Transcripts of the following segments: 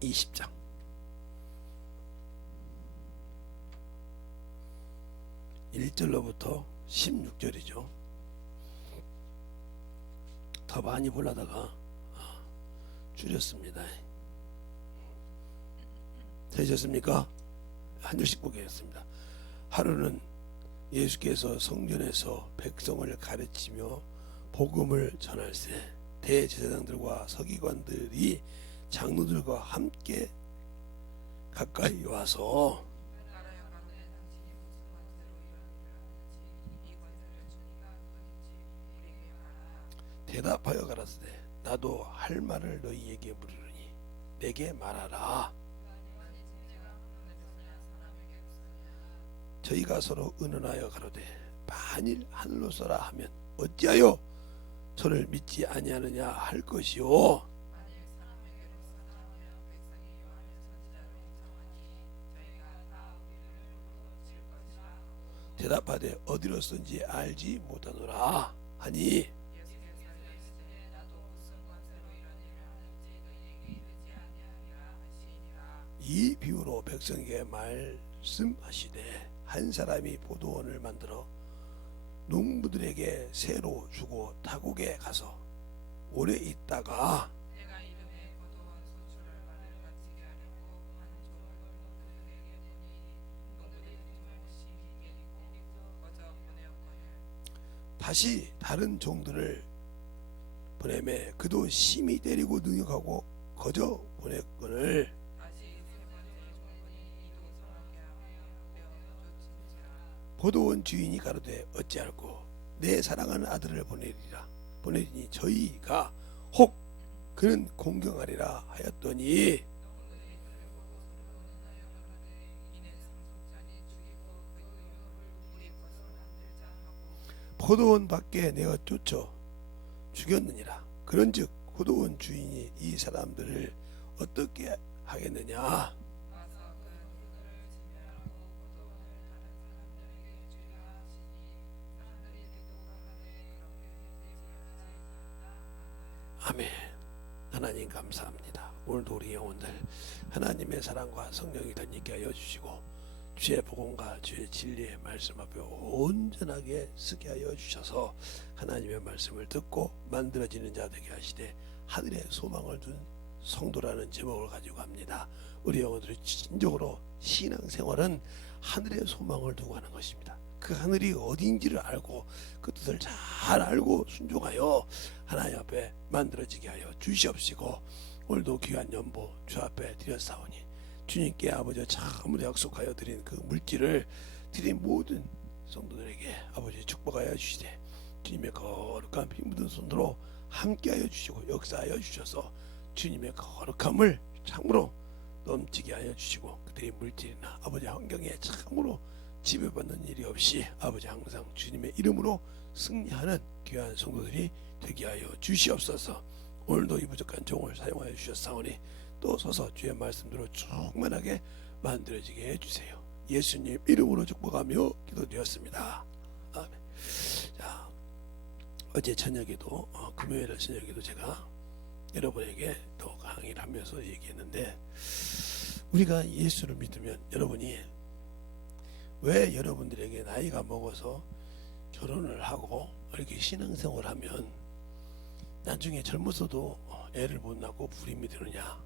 20장 1절로부터 16절이죠. 더 많이 보려다가 줄였습니다. 되셨습니까? 한 절씩 보겠습니다. 하루는 예수께서 성전에서 백성을 가르치며 복음을 전할세 대제사장들과 서기관들이 장로들과 함께 가까이 와서 대답하여 가라사대 나도 할 말을 너희에게 물으리니 내게 말하라. 저희가 서로 의논하여 가로되 만일 하늘로서라 하면 어찌하여 저를 믿지 아니하느냐 할 것이요. 대답하되 어디로선지 알지 못하노라 하니 이 비유로 백성에게 말씀하시되 한 사람이 포도원을 만들어 농부들에게 새로 주고 타국에 가서 오래 있다가 다시 다른 종들을 보내매 그도 심히 때리고 능욕하고 거저 보냈거늘 포도원 주인이 가로되 어찌할꼬 내 사랑하는 아들을 보내리니 저희가 혹 그는 공경하리라 하였더니 포도원 밖에 내어 쫓아 죽였느니라. 그런즉 포도원 주인이 이 사람들을 어떻게 하겠느냐. 아멘. 하나님 감사합니다. 오늘도 우리 영혼들 하나님의 사랑과 성령이 덧있게 하여 주시고 주의 복음과 주의 진리의 말씀 앞에 온전하게 서게 하여 주셔서 하나님의 말씀을 듣고 만들어지는 자 되게 하시되 하늘에 소망을 둔 성도라는 제목을 가지고 합니다. 우리 영혼들이 진정으로 신앙생활은 하늘의 소망을 두고 하는 것입니다. 그 하늘이 어딘지를 알고 그 뜻을 잘 알고 순종하여 하나님 앞에 만들어지게 하여 주시옵시고 오늘도 귀한 연보 주 앞에 드렸사오니 주님께 아버지 참으로 약속하여 드린 그 물질을 드린 모든 성도들에게 아버지 축복하여 주시되 주님의 거룩한 피 묻은 손으로 함께하여 주시고 역사하여 주셔서 주님의 거룩함을 참으로 넘치게 하여 주시고 그들의 물질이나 아버지 환경에 참으로 지배받는 일이 없이 아버지 항상 주님의 이름으로 승리하는 귀한 성도들이 되게 하여 주시옵소서. 오늘도 이 부족한 종을 사용하여 주셨사오니 또 서서 주의 말씀대로 충만하게 만들어지게 해주세요. 예수님 이름으로 축복하며 기도드렸습니다. 아멘. 자, 어제 저녁에도 금요일 저녁에도 제가 여러분에게 또 강의를 하면서 얘기했는데 우리가 예수를 믿으면 여러분이 왜 여러분들에게 나이가 먹어서 결혼을 하고 이렇게 신앙생활을 하면 나중에 젊어서도 애를 못 낳고 불임이 되느냐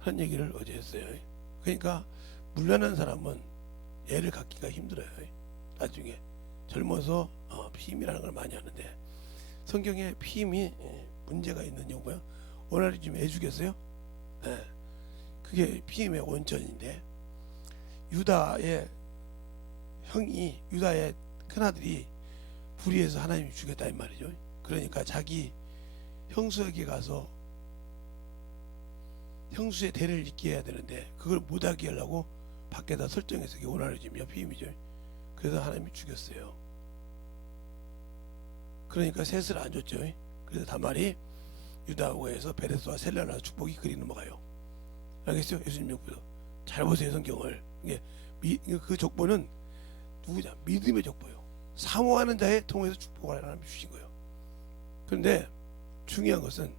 하는 얘기를 어제 했어요. 그러니까 물란한 사람은 애를 갖기가 힘들어요. 나중에 젊어서 피임이라는 걸 많이 하는데 성경에 피임이 문제가 있는 경우요. 오늘이 좀 해주겠어요? 네. 그게 피임의 원천인데 유다의 형이 유다의 큰아들이 불의해서 하나님이 죽였다 이 말이죠. 그러니까 자기 형수에게 가서 형수의 대를 잇게 해야 되는데 그걸 못하게 하려고 밖에다 설정해서 그게 오나리즘이야 피임이죠. 그래서 하나님이 죽였어요. 그러니까 셋을 안 줬죠. 그래서 다말이 유다고에서 베레스와 셀라라 축복이 그리 넘어가요. 알겠어요? 예수님 족보도 잘 보세요 성경을. 그 족보는 누구냐? 믿음의 족보요. 사모하는 자에 통해서 축복을 하나님이 주신 거예요. 그런데 중요한 것은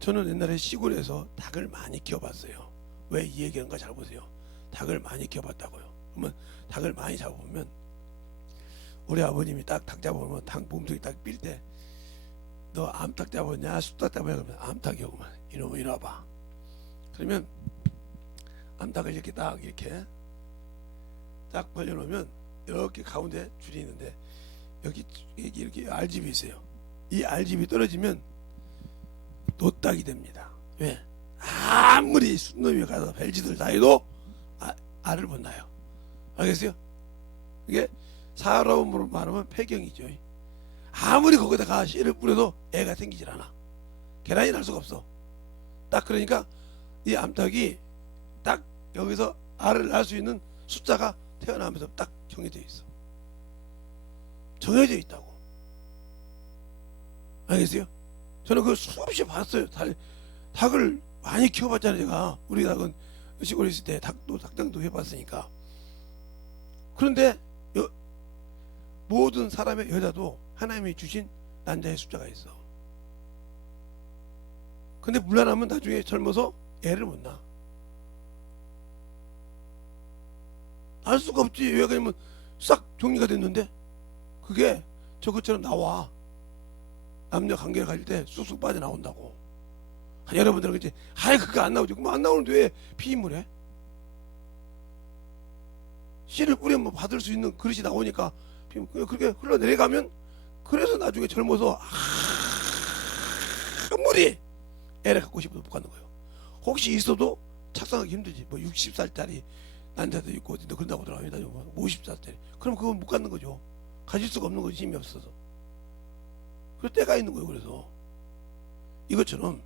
저는 옛날에 시골에서 닭을 많이 키워봤어요. 왜 이 얘기하는가 잘 보세요. 닭을 많이 키워봤다고요. 그러면 닭을 많이 잡아보면 우리 아버님이 딱 닭 잡아보면 닭 몸통이 딱 빌 때 너 암탉 잡았냐 숫닭 잡았냐 그러면 암탉이오구만 이놈 이리 와봐. 그러면 암탉을 이렇게 딱 벌려놓으면 이렇게 가운데 줄이 있는데 여기 이렇게 알집이 있어요. 이 알집이 떨어지면 노딱이 됩니다. 왜? 아무리 순놈이 가서 벨짓을 다 해도 알을 못 낳아요. 알겠어요? 이게 사람으로 말하면 폐경이죠. 아무리 거기다가 씨를 뿌려도 애가 생기질 않아. 계란이 날 수가 없어. 딱 그러니까 이 암탉이 딱 여기서 알을 낳을 수 있는 숫자가 태어나면서 딱 정해져 있어. 정해져 있다고. 알겠어요? 저는 그걸 수없이 봤어요. 닭을 많이 키워봤잖아요. 제가 우리 닭은 시골에 있을 때 닭장도 해봤으니까. 그런데 모든 사람의 여자도 하나님이 주신 난자의 숫자가 있어. 근데 물러나면 나중에 젊어서 애를 못 낳아. 알 수가 없지. 왜 그러면 싹 정리가 됐는데 그게 저것처럼 나와. 남녀 관계를 가질 때 쑥쑥 빠져나온다고. 여러분들은 그치? 그거 안 나오지. 그럼 안 나오는데 왜 피임을 해? 씨를 뿌리면 받을 수 있는 그릇이 나오니까 그렇게 흘러내려가면 그래서 나중에 젊어서 아무리 애를 갖고 싶어도 못 갖는 거예요. 혹시 있어도 착상하기 힘들지. 뭐 60살짜리 난자도 있고 그런다고 들어갑니다. 50살짜리 그럼 그건 못 갖는 거죠. 가질 수가 없는 거지. 힘이 없어서. 그 때가 있는 거예요. 그래서 이것처럼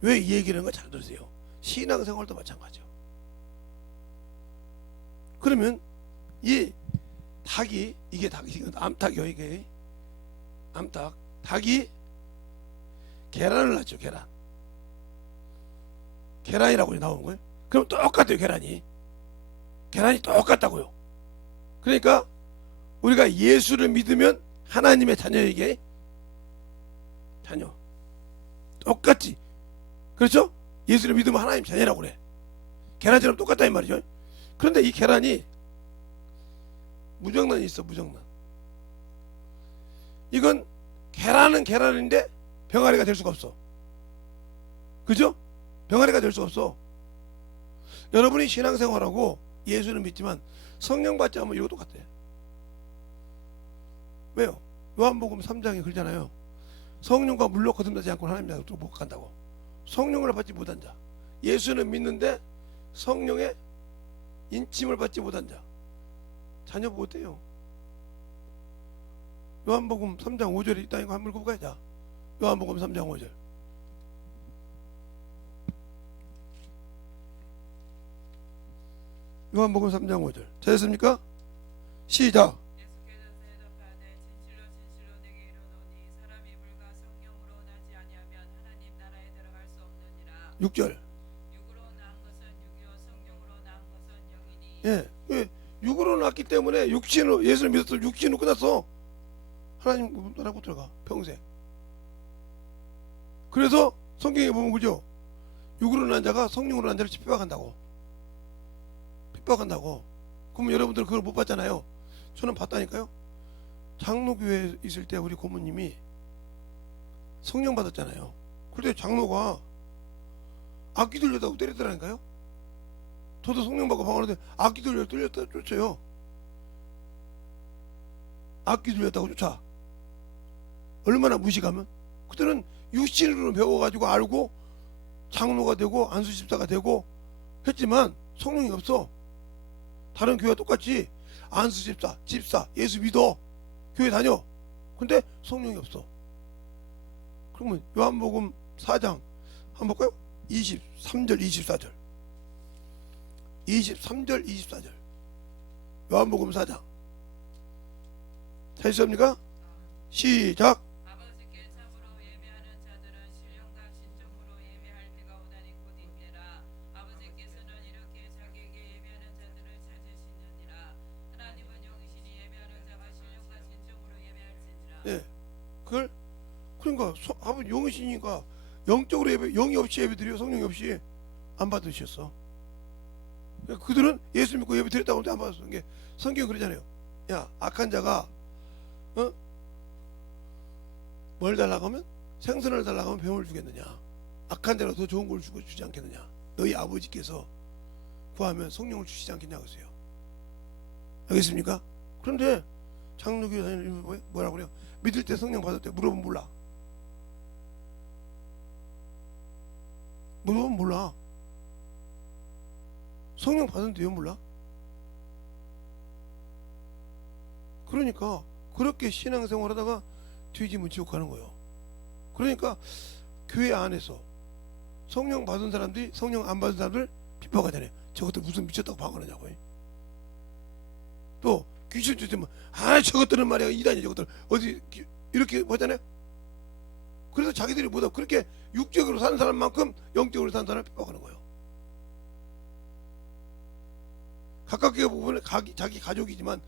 왜 이 얘기를 하는 거 잘 들으세요. 신앙생활도 마찬가지요. 그러면 이 닭이 이게 암탉이요. 이게 암탉 닭이 계란을 낳죠. 계란이라고 나오는 거예요. 그럼 똑같아요. 계란이 똑같다고요. 그러니까 우리가 예수를 믿으면 하나님의 자녀에게 자녀 똑같지. 그렇죠? 예수를 믿으면 하나님 자녀라고 그래. 계란처럼 똑같다 이 말이죠. 그런데 이 계란이 무정란이 있어. 무정란. 이건 계란은 계란인데 병아리가 될 수가 없어. 그죠? 병아리가 될 수가 없어. 여러분이 신앙생활하고 예수는 믿지만 성령 받지 않으면 이것도 같아. 왜요? 요한복음 3장에 그러잖아요. 성령과 물로 거듭나지 않고 하나님 나라로 못 간다고. 성령을 받지 못한 자. 예수는 믿는데 성령의 인침을 받지 못한 자. 자녀 못 돼요. 요한복음 3장 5절에 있다는 거 한번 읽어볼까요? 자, 요한복음 3장 5절. 요한복음 3장 5절. 찾았습니까? 시작. 예수께서 대답하되 진실로 진실로 내게 이르노니 사람이 물과 성령으로 나지 아니하면 하나님 나라에 들어갈 수 없느니라. 6절. 육으로 낳은 것은 육이요 성령으로 낳은 것은 영이니. 예, 왜 육으로 낳기 때문에 육신으로 예수를 믿었어. 육신으로 끝났어. 하나님 나라 못 들어가 평생. 그래서 성경에 보면 그죠? 육으로 낳은 자가 성령으로 낳은 자를 핍박한다고. 그러면 여러분들 그걸 못 봤잖아요. 저는 봤다니까요. 장로교회에 있을 때 우리 고모님이 성령 받았잖아요. 그때 장로가 악기 들렸다고 때리더라니까요. 저도 성령 받고 방언하는데 악기 들렸다 쫓아요. 악기 들렸다고 쫓아. 얼마나 무식하면. 그때는 육신으로 배워가지고 알고 장로가 되고 안수집사가 되고 했지만 성령이 없어. 다른 교회와 똑같이 안수집사, 집사, 예수 믿어. 교회 다녀. 근데 성령이 없어. 그러면 요한복음 4장 한번 볼까요? 23절 24절 23절 24절 요한복음 4장 찾으십니까? 시작. 아버지께 참으로 예배하는 자들은 신령과 신정으로 예배할 때가 오다니 곧 이때라. 아버지께서는 이렇게 자기에게 예배하는 자들을 찾으시느니라. 하나님은 영이시니 예배하는 자가 신령과 신정으로 예배할지니라. 예, 그걸 그러니까 아버지 영이시니까 영적으로 예배, 영이 없이 예배 드려 성령이 없이 안 받으셨어. 그들은 예수 믿고 예배 드렸다고 하는데 안 받았어. 이게 성경 그러잖아요. 야, 악한 자가 뭘 달라고 하면 생선을 달라고 하면 뱀을 주겠느냐. 악한 자가 더 좋은 걸 주지 않겠느냐. 너희 아버지께서 구하면 성령을 주시지 않겠냐고 했어요. 알겠습니까? 그런데 장로교 사장님 뭐라고 그래요? 믿을 때 성령 받을 때 물어보면 몰라. 물어보면 몰라. 성령 받았는데 왜 몰라? 그러니까 그렇게 신앙생활 하다가 뒤지면 지옥 가는 거예요. 그러니까 교회 안에서 성령 받은 사람들이 성령 안 받은 사람들 비판하잖아요. 저것들 무슨 미쳤다고 방언하냐고. 또 귀신 쫓으면 저것들은 말이야 이단이 저것들 어디 이렇게 하잖아요. 그래서 자기들이 뭐다 그렇게 육적으로 사는 사람만큼 영적으로 사는 사람을 비판하는 거예요. 가깝게 보면 자기 가족이지만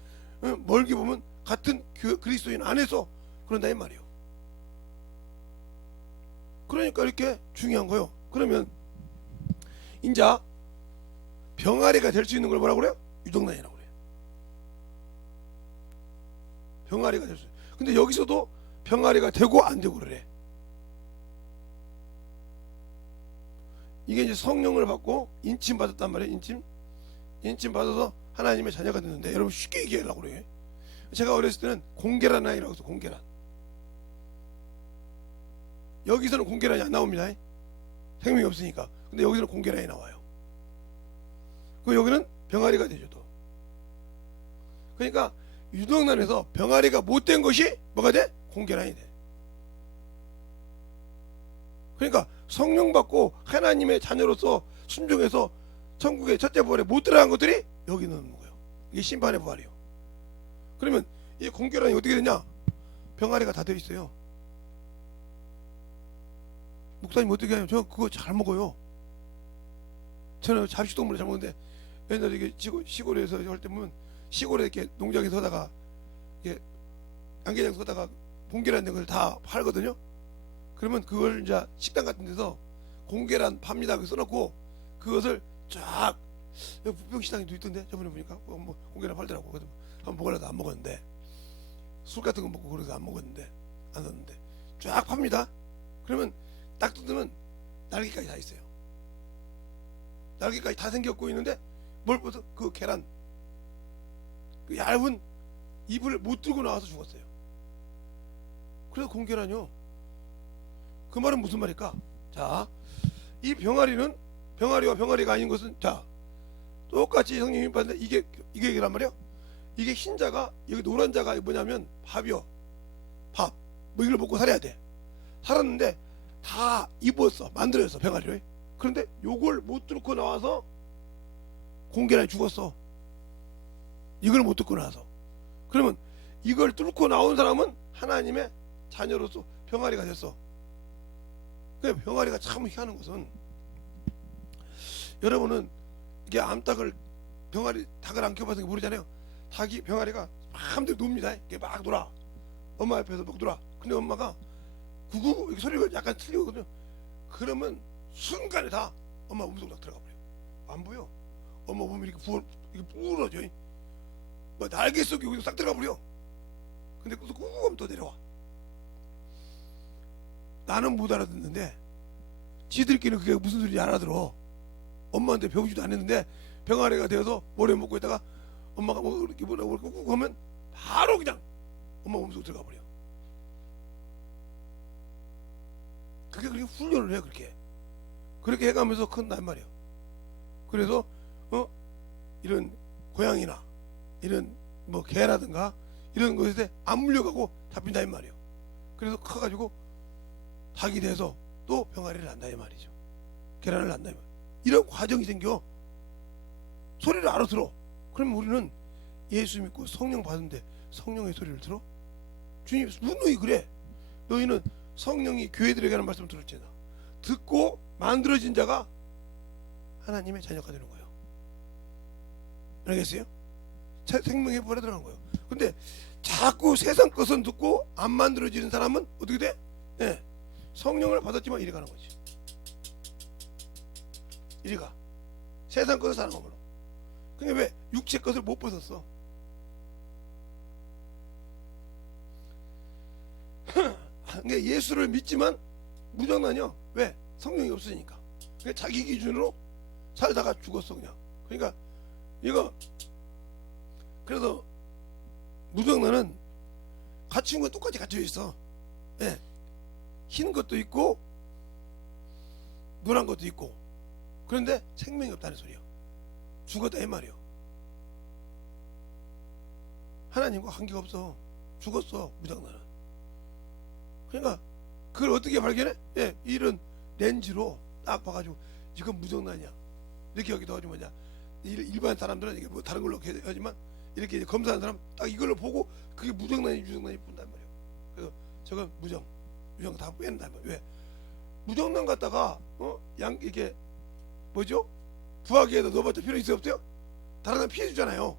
멀게 보면 같은 그리스도인 안에서 그런다 이 말이에요. 그러니까 이렇게 중요한 거예요. 그러면 인자 병아리가 될 수 있는 걸 뭐라고 그래요? 유동단이라고 그래요. 병아리가 될 수 있어요. 근데 여기서도 병아리가 되고 안 되고 그래. 이게 이제 성령을 받고 인침 받았단 말이에요. 인침 받아서 하나님의 자녀가 됐는데 여러분 쉽게 얘기하려고 그래요. 제가 어렸을 때는 공계란 아이라고 해서 공계란. 여기서는 공계란이 안 나옵니다. 생명이 없으니까. 근데 여기서는 공계란이 나와요. 그 여기는 병아리가 되죠 또. 그러니까 유동단에서 병아리가 못된 것이 뭐가 돼? 공계란이 돼. 그러니까 성령 받고 하나님의 자녀로서 순종해서 천국의 첫째 부활에 못 들어간 것들이 여기 넣는 거예요. 이게 심판의 부활이에요. 그러면 이 공계란이 어떻게 되냐? 병아리가 다 되어 있어요. 목사님 어떻게 해요? 저 그거 잘 먹어요. 저는 잡식동물을 잘 먹는데 옛날에 이게 시골에서 할 때 보면 시골에 이렇게 농장에 서다가 이게 양계장 서다가 공계란 된 걸 다 팔거든요. 그러면 그걸 이제 식당 같은 데서 공계란 팝니다. 그 써놓고 그것을 쫙 부평시장에도 있던데 저번에 보니까 뭐 공계란 팔더라고. 그래서 한번 먹으려도 안 먹었는데 술 같은 거 먹고 그래서 안 먹었는데 안 샀는데 쫙 팝니다. 그러면 딱 뜯으면 날개까지 다 있어요. 날개까지 다 생겼고 있는데 뭘 보서 그 계란 그 얇은 입을 못 들고 나와서 죽었어요. 그래서 공계란이요. 그 말은 무슨 말일까? 자, 이 병아리는 병아리와 병아리가 아닌 것은 자 똑같이 성령이 받는데 이게 얘기란 말이에요. 이게 흰자가 여기 노란자가 뭐냐면 밥이요. 밥. 뭐 이걸 먹고 살아야 돼. 살았는데 다 입었어. 만들었어 병아리를. 그런데 요걸 못 뚫고 나와서 공계란이 죽었어. 이걸 못 뚫고 나와서. 그러면 이걸 뚫고 나온 사람은 하나님의 자녀로서 병아리가 됐어. 그 병아리가 참 희한한 것은 여러분은 이게 암탉을 병아리 닭을 안 키워봐서 모르잖아요. 닭이 병아리가 마음대로 놉니다. 이게 막 놀아. 엄마 옆에서 막 놀아. 근데 엄마가 구구 이렇게 소리가 약간 틀리거든요. 그러면 순간에 다 엄마 몸속으로 딱 들어가 버려. 안 보여. 엄마 몸이 이렇게 부러져. 뭐 날개 속에 여기서 싹 들어가 버려. 근데 또 구구 하면 또 내려와. 나는 못 알아듣는데 지들끼리는 그게 무슨 소리인지 알아들어. 엄마한테 배우지도 않았는데 병아리가 되어서 모래 먹고 있다가 엄마가 뭐 이렇게 뭐라고 꾹꾹 하면 바로 그냥 엄마 몸속으로 들어가 버려. 그게 그렇게 훈련을 해. 그렇게 해가면서 큰단 말이에요. 그래서 이런 고양이나 이런 뭐 개라든가 이런 것에 안 물려가고 잡힌다 이 말이에요. 그래서 커가지고 닭이 돼서 또 병아리를 낳는다 이 말이죠. 계란을 낳는다 이 말이에요. 이런 과정이 생겨. 소리를 알아들어. 그러면 우리는 예수 믿고 성령 받은데 성령의 소리를 들어? 주님 누누이 그래. 너희는 성령이 교회들에게 하는 말씀을 들었잖아. 듣고 만들어진 자가 하나님의 자녀가 되는 거예요. 알겠어요? 생명의 부활에 들어가는 거예요. 근데 자꾸 세상 것은 듣고 안 만들어지는 사람은 어떻게 돼? 네. 성령을 받았지만 이리 가는 거지. 이리 가. 세상 것을 사랑함으로. 그러니까 왜 육체 것을 못 벗었어? 그러니까 예수를 믿지만 무정란이요. 왜? 성령이 없으니까. 그러니까 자기 기준으로 살다가 죽었어 그냥. 그러니까 이거 그래서 무정란은 갖춘 건 똑같이 갖춰 있어. 예. 흰 것도 있고 노란 것도 있고. 그런데 생명이 없다는 소리야. 죽었다 이 말이야. 하나님과 관계가 없어. 죽었어 무정란은. 그러니까 그걸 어떻게 발견해? 예, 이런 렌즈로 딱 봐가지고 이건 무정란이야 이렇게 여기도 하지 뭐냐. 일반 사람들은 이게 뭐 다른 걸로 하지만 이렇게 이제 검사하는 사람 딱 이걸로 보고 그게 무정란이 본단 말이야. 그래서 저건 무정 다 빼낸단 말이야. 왜? 무정란 갖다가 이게 뭐죠? 부하기에도 넣어봤자 필요 있어요 없어요? 다른 사람 피해 주잖아요.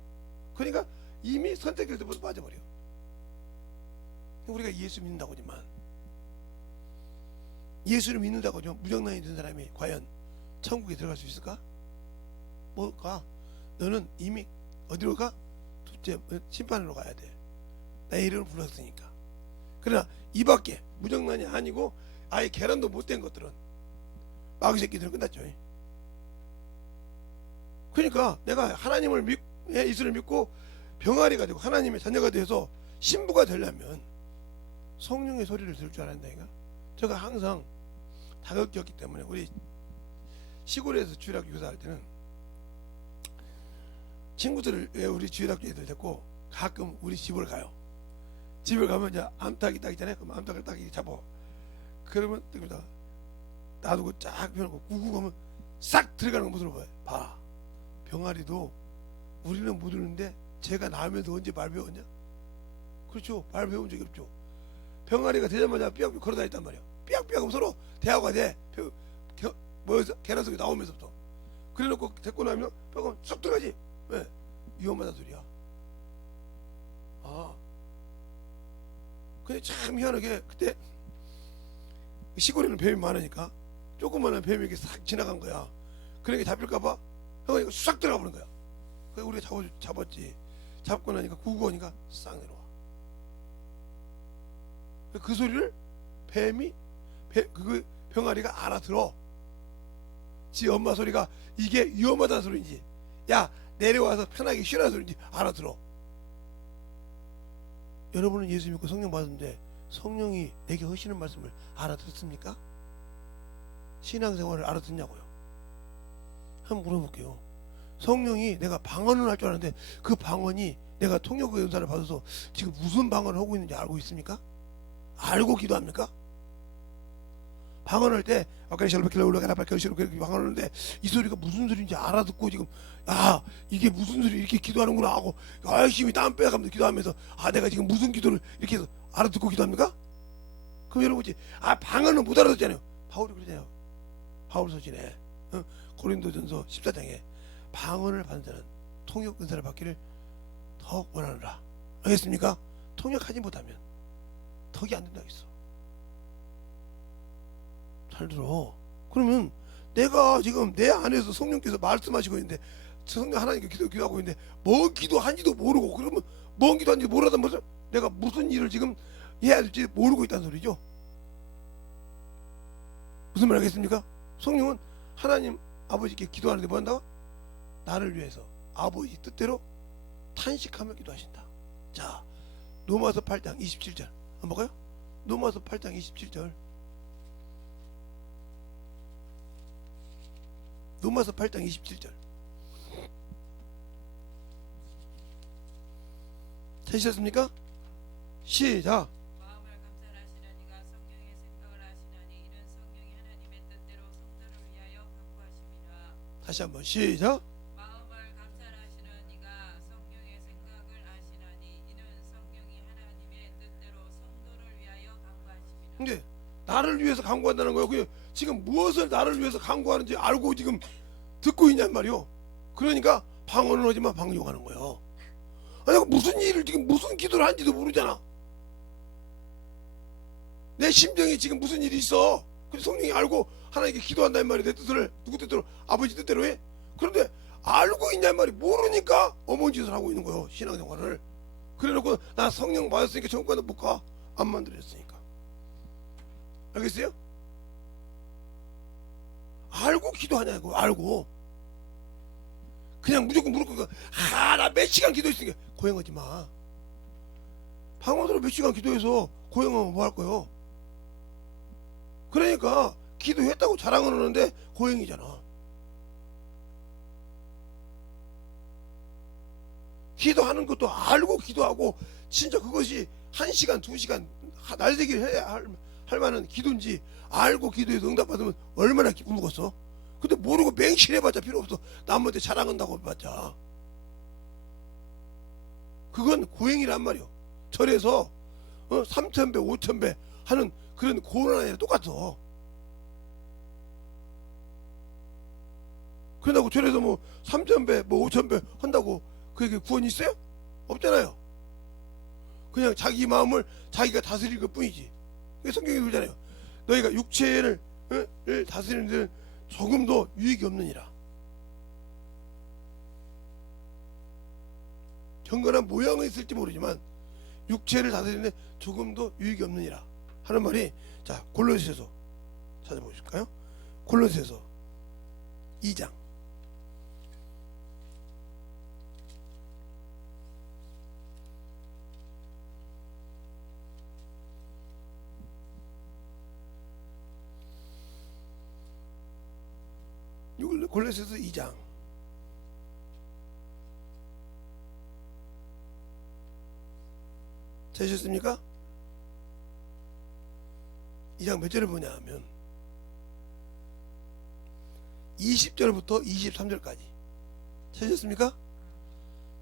그러니까 이미 선택될 때부터 빠져버려. 우리가 예수 믿는다고지만 예수를 믿는다고 무정란이 된 사람이 과연 천국에 들어갈 수 있을까? 뭐 가? 너는 이미 어디로 가? 둘째 심판으로 가야 돼. 나의 이름을 불렀으니까. 그러나 이 밖에 무정란이 아니고 아예 계란도 못 된 것들은 마귀 새끼들은 끝났죠. 그러니까 내가 하나님을 예수를 믿고 병아리가 되고 하나님의 자녀가 되어서 신부가 되려면 성령의 소리를 들을 줄 알았다니까. 제가 항상 다각기였기 때문에 우리 시골에서 주일학교 교사할 때는 친구들을 우리 주일학교 애들 데리고 가끔 우리 집을 가요. 집을 가면 이제 암탉이 딱 있잖아요. 그럼 암탉을 딱 잡아. 그러면 여기다 놔두고 쫙 펴놓고 구구 하면 싹 들어가는 거 모습을 봐. 병아리도 우리는 못 우는데 제가 나오면서 언제 말 배웠냐? 그렇죠. 말 배운 적이 없죠. 병아리가 되자마자 삐약삐약 걸어다녔단 말이야. 삐약삐약 하면 서로 대화가 돼. 모여서 계란 속에 나오면서부터. 그래놓고 데리고 나면 뼈가 쑥 들어가지. 왜? 위험하다 소리야. 아. 근데 참 희한하게 그때 시골에는 뱀이 많으니까 조그마한 뱀이 이렇게 싹 지나간 거야. 그러니까 잡힐까봐 형이 이거 싹 들어가 버린 거야. 그래서 우리가 잡았지. 잡고 나니까 구구하니까 싹 내려와. 그 소리를 그 병아리가 알아들어. 지 엄마 소리가 이게 위험하다는 소리인지, 야 내려와서 편하게 쉬라는 소리인지 알아들어. 여러분은 예수 믿고 성령 받았는데 성령이 내게 하시는 말씀을 알아듣습니까? 신앙생활을 알아듣냐고요? 한번 물어볼게요. 성령이 내가 방언을 할 줄 아는데 그 방언이 내가 통역의 은사를 받아서 지금 무슨 방언을 하고 있는지 알고 있습니까? 알고 기도합니까? 방언할 때 아까리샬로베킬라 올라가라 발결시로 그렇게 방언하는데 이 소리가 무슨 소리인지 알아듣고 지금 이게 무슨 소리 이렇게 기도하는구나 하고 열심히 땀 빼가면서 기도하면서 내가 지금 무슨 기도를 이렇게 해서 알아듣고 기도합니까? 그럼 여러분 방언은 못 알아듣잖아요. 바울이 그러잖아요. 바울 서신에 고린도전서 14장에 방언을 받는 자는 통역 은사를 받기를 더 원하노라. 알겠습니까? 통역하지 못하면 덕이 안 된다고 했어. 잘 들어. 그러면 내가 지금 내 안에서 성령께서 말씀하시고 있는데 성령 하나님께 기도하고 있는데 뭔 기도한지도 모르고 그러면 뭔 기도한지 모르다는 것은 내가 무슨 일을 지금 해야 될지 모르고 있다는 소리죠. 무슨 말 하겠습니까? 성령은 하나님 아버지께 기도하는데 뭐 한다고? 나를 위해서 아버지 뜻대로 탄식하며 기도하신다. 자, 로마서 8장 27절 한번 볼까요? 로마서 8장 27절. 로마서 8장 27절. 찾으셨습니까? 시작. 마음을 감찰하시는 이가 성령의 생각을 하시나니 이는 성령이 하나님의 뜻대로 성도를 위하여 강구하심이라. 다시 한번 시작. 마음을 감찰하시는 이가 성령의 생각을 아시나니 이는 성령이 하나님의 뜻대로 성도를 위하여 강구하심이라. 근데 나를 위해서 강구한다는 거예요. 그 지금 무엇을 나를 위해서 강구하는지 알고 지금 듣고 있냔 말이요. 그러니까 방언을 하지만 방종하는 거예요. 아니 무슨 일을 지금 무슨 기도를 하는지도 모르잖아. 내 심정이 지금 무슨 일이 있어. 그래서 성령이 알고 하나님께 기도한다는 말이 내 뜻을 누구 뜻대로 아버지 뜻대로 해. 그런데 알고 있냐는 말이 모르니까 어머니 짓을 하고 있는 거예요. 신앙생활을. 그래놓고 나 성령 받았으니까 천국에 못 가. 안 만들었으니까. 알겠어요? 알고 기도하냐고. 알고 그냥 무조건 무릎 꿇고 나 몇 시간 기도했으니까 고행하지 마. 방언으로 몇 시간 기도해서 고행하면 뭐 할 거예요? 그러니까 기도했다고 자랑을 하는데 고행이잖아. 기도하는 것도 알고 기도하고 진짜 그것이 1시간 2시간 날새기를 해야 할 만한 기도인지 알고 기도해서 응답받으면 얼마나 기쁨 먹었어. 근데 모르고 맹신해봤자 필요 없어. 남한테 자랑한다고 해봤자 그건 고행이란 말이요. 절에서 3,000배 5,000배 하는 그런 고난 아니라 똑같어. 그런다고 절에서 뭐 3,000배 뭐 5,000배 한다고 그게 구원이 있어요? 없잖아요. 그냥 자기 마음을 자기가 다스릴 것 뿐이지. 성경이 그러잖아요. 너희가 육체를 다스리는 데는 조금도 유익이 없느니라. 경건한 모양은 있을지 모르지만 육체를 다스리는데 조금도 유익이 없느니라 하는 말이, 자 골로새서 찾아보실까요? 골로새서 2장 골로새서 2장 찾으셨습니까? 2장 몇 절을 보냐 하면 20절부터 23절까지 찾으셨습니까?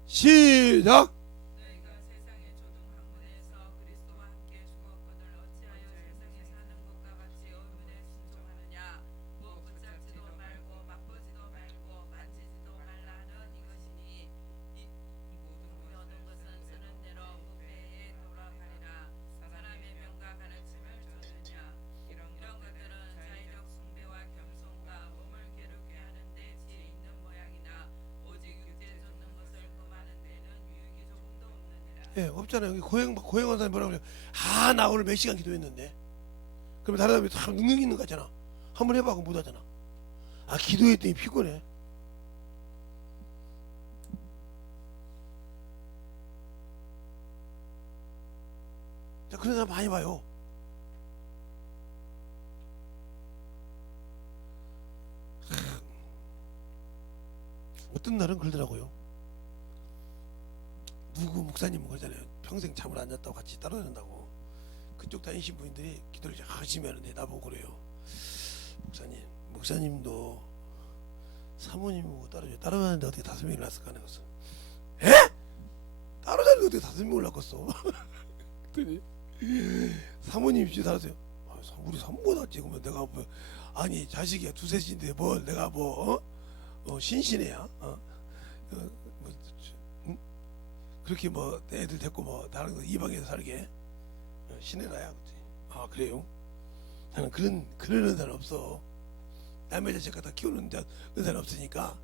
시작! 너희가 세상의 조동 학문에서 그리스도와 함께 죽었거늘 어찌하여 세상에 사는 것과 같이 의문에 순종하느냐. 뭐 붙잡지도 말고 맛보지도 말고 만지지도 말라는 이것이니 이 모든 것은 쓰는 대로 무배에 돌아가리라. 사람의 명과 가르침을 쫓느냐. 이런 것들은 자의적 숭배와 겸손과 몸을 괴롭게 하는데 지혜 있는 모양이나 오직 육체 쫓는 것을 금하는 데는 유익이 조금도 없느니라. 예, 없잖아요. 여기 고행한 사람이 뭐라고 그래요? 나 오늘 몇 시간 기도했는데. 그러면 다른 사람이 다 능력 있는 거 같잖아. 한번 해봐. 그럼 못 하잖아. 기도했더니 피곤해. 자, 그런 사람 많이 봐요. 어떤 날은 그러더라고요. 누구 목사님은 그러잖아요. 평생 잠을 안 잤다고 같이 따라다닌다고. 그쪽 다니신 분들이 기도를 열심히 하는데 나보고 그래요. 목사님도 사모님하고 따라다니는데 어떻게 5명이 났을까 하는 것은. 에? 따라다니는데 어떻게 5명을 낳겠어? 그랬더니 사모님 집에 살았어요. 우리 사모가 낫지. 그러면 내가 뭐, 아니 자식이야 두셋인데 뭘 내가 뭐 신신해야 그렇게 뭐 애들 데리고 뭐 다른 거 이방에서 살게 신해라야. 그래요? 나는 그러는 사람 없어. 남의 자식 갖다 키우는 사람 없으니까.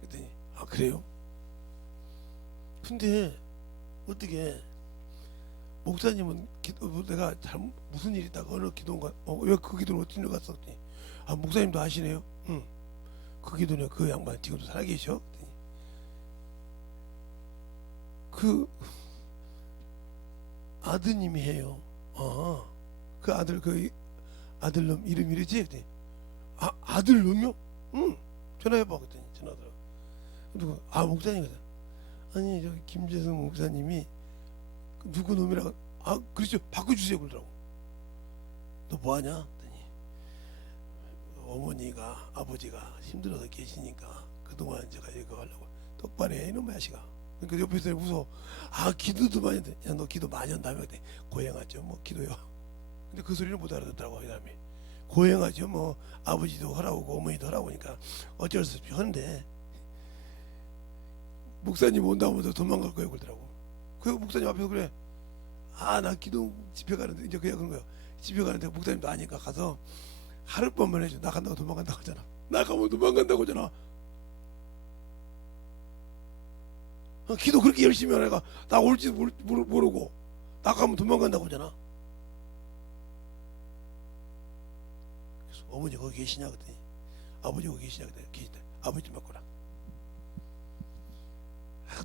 그랬더니 그래요? 근데 어떻게 목사님은 내가 무슨 일이 있다가 어느 기도인가 왜 그 기도를 어떻게 갔었더니 목사님도 아시네요. 응. 그 기도는 그 양반 지금도 살아계셔. 그 아드님이 해요. 그 아들놈 이름 이러지? 아들놈이요? 응. 전화해봐. 그랬더니 전화하더라고. 누구? 목사님이다. 아니 저기 김재성 목사님이 누구 놈이라고. 그렇죠. 바꿔주세요. 그러더라고. 너 뭐하냐? 그랬더니 어머니가 아버지가 힘들어서 계시니까 그동안 제가 이거 하려고 똑바로 해 이놈의 아시가. 그러니까 옆에서 웃어. 기도도 많이 해. 야, 너 기도 많이 한다며. 고행하죠. 뭐 기도요. 근데 그 소리를 못 알아듣더라고 이 사람이. 고행하죠. 뭐 아버지도 하라고 어머니도 하라고 하니까 어쩔 수 없이 하는데 목사님 온다고 해서 도망갈 거예요 그러더라고. 그 목사님 앞에서 그래. 나 기도 집회 가는데 이제 그냥 그런 거야. 집에 가는데 목사님도 아니까 가서 하룻밤만 해줘. 나간다고 도망간다고 하잖아. 나가면 도망간다고 하잖아. 기도 그렇게 열심히 하는 애가 나 올지도 모르고 나가면 도망간다고 하잖아. 그래서 어머니 거기 계시냐 그랬더니 아버지 거기 계시냐 그랬더니 계시대. 아버지 좀 바꿔라.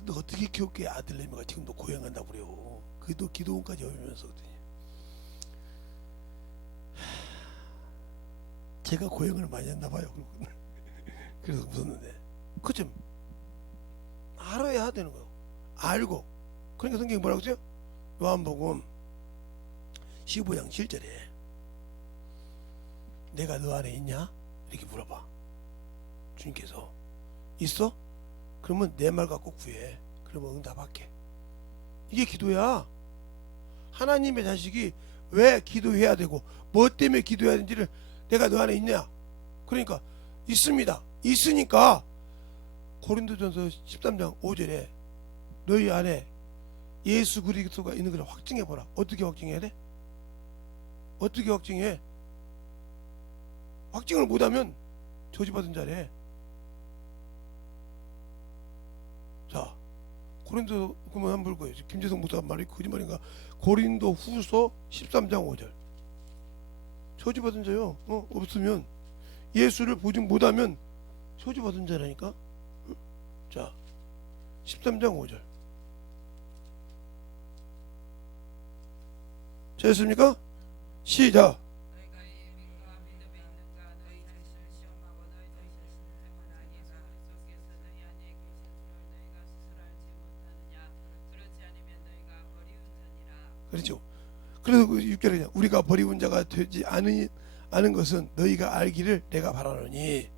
너 어떻게 키웠게 아들내미가 지금 너 고행한다고 그래요. 그도 기도원까지 여면서 그랬더니 제가 고행을 많이 했나 봐요. 그래서 웃었는데 그 좀 알아야 되는 거예요. 알고. 그러니까 성경이 뭐라고 했어요? 요한복음 15장 7절에 내가 너 안에 있냐? 이렇게 물어봐. 주님께서 있어? 그러면 내 말 갖고 구해. 그러면 응답할게. 이게 기도야. 하나님의 자식이 왜 기도해야 되고 뭐 때문에 기도해야 되는지를 내가 너 안에 있냐? 그러니까 있습니다. 있으니까 고린도전서 13장 5절에 너희 안에 예수 그리스도가 있는 걸 확증해 보라. 어떻게 확증해야 돼? 어떻게 확증해? 확증을 못하면 저주받은 자래. 자, 고린도 그러면 한번 볼 거예요. 김재성 목사가 말이 거짓말인가? 고린도 후서 13장 5절. 저주받은 자요. 없으면 예수를 보증 못하면 저주받은 자라니까. 자, 13장 5절. 됐습니까? 시작. 너희가 이 믿음과 믿음에 있는가? 너희 자신을 시험하고 너희 자신을 생각하니가 그리스도께서 너희 안에 계신 줄 너희가 스스로 알지 못하느냐? 그렇지 않으면 너희가 버리운 자니라. 그렇죠. 그래서 그 6절에 우리가 버리운 자가 되지 않은 것은 너희가 알기를 내가 바라노니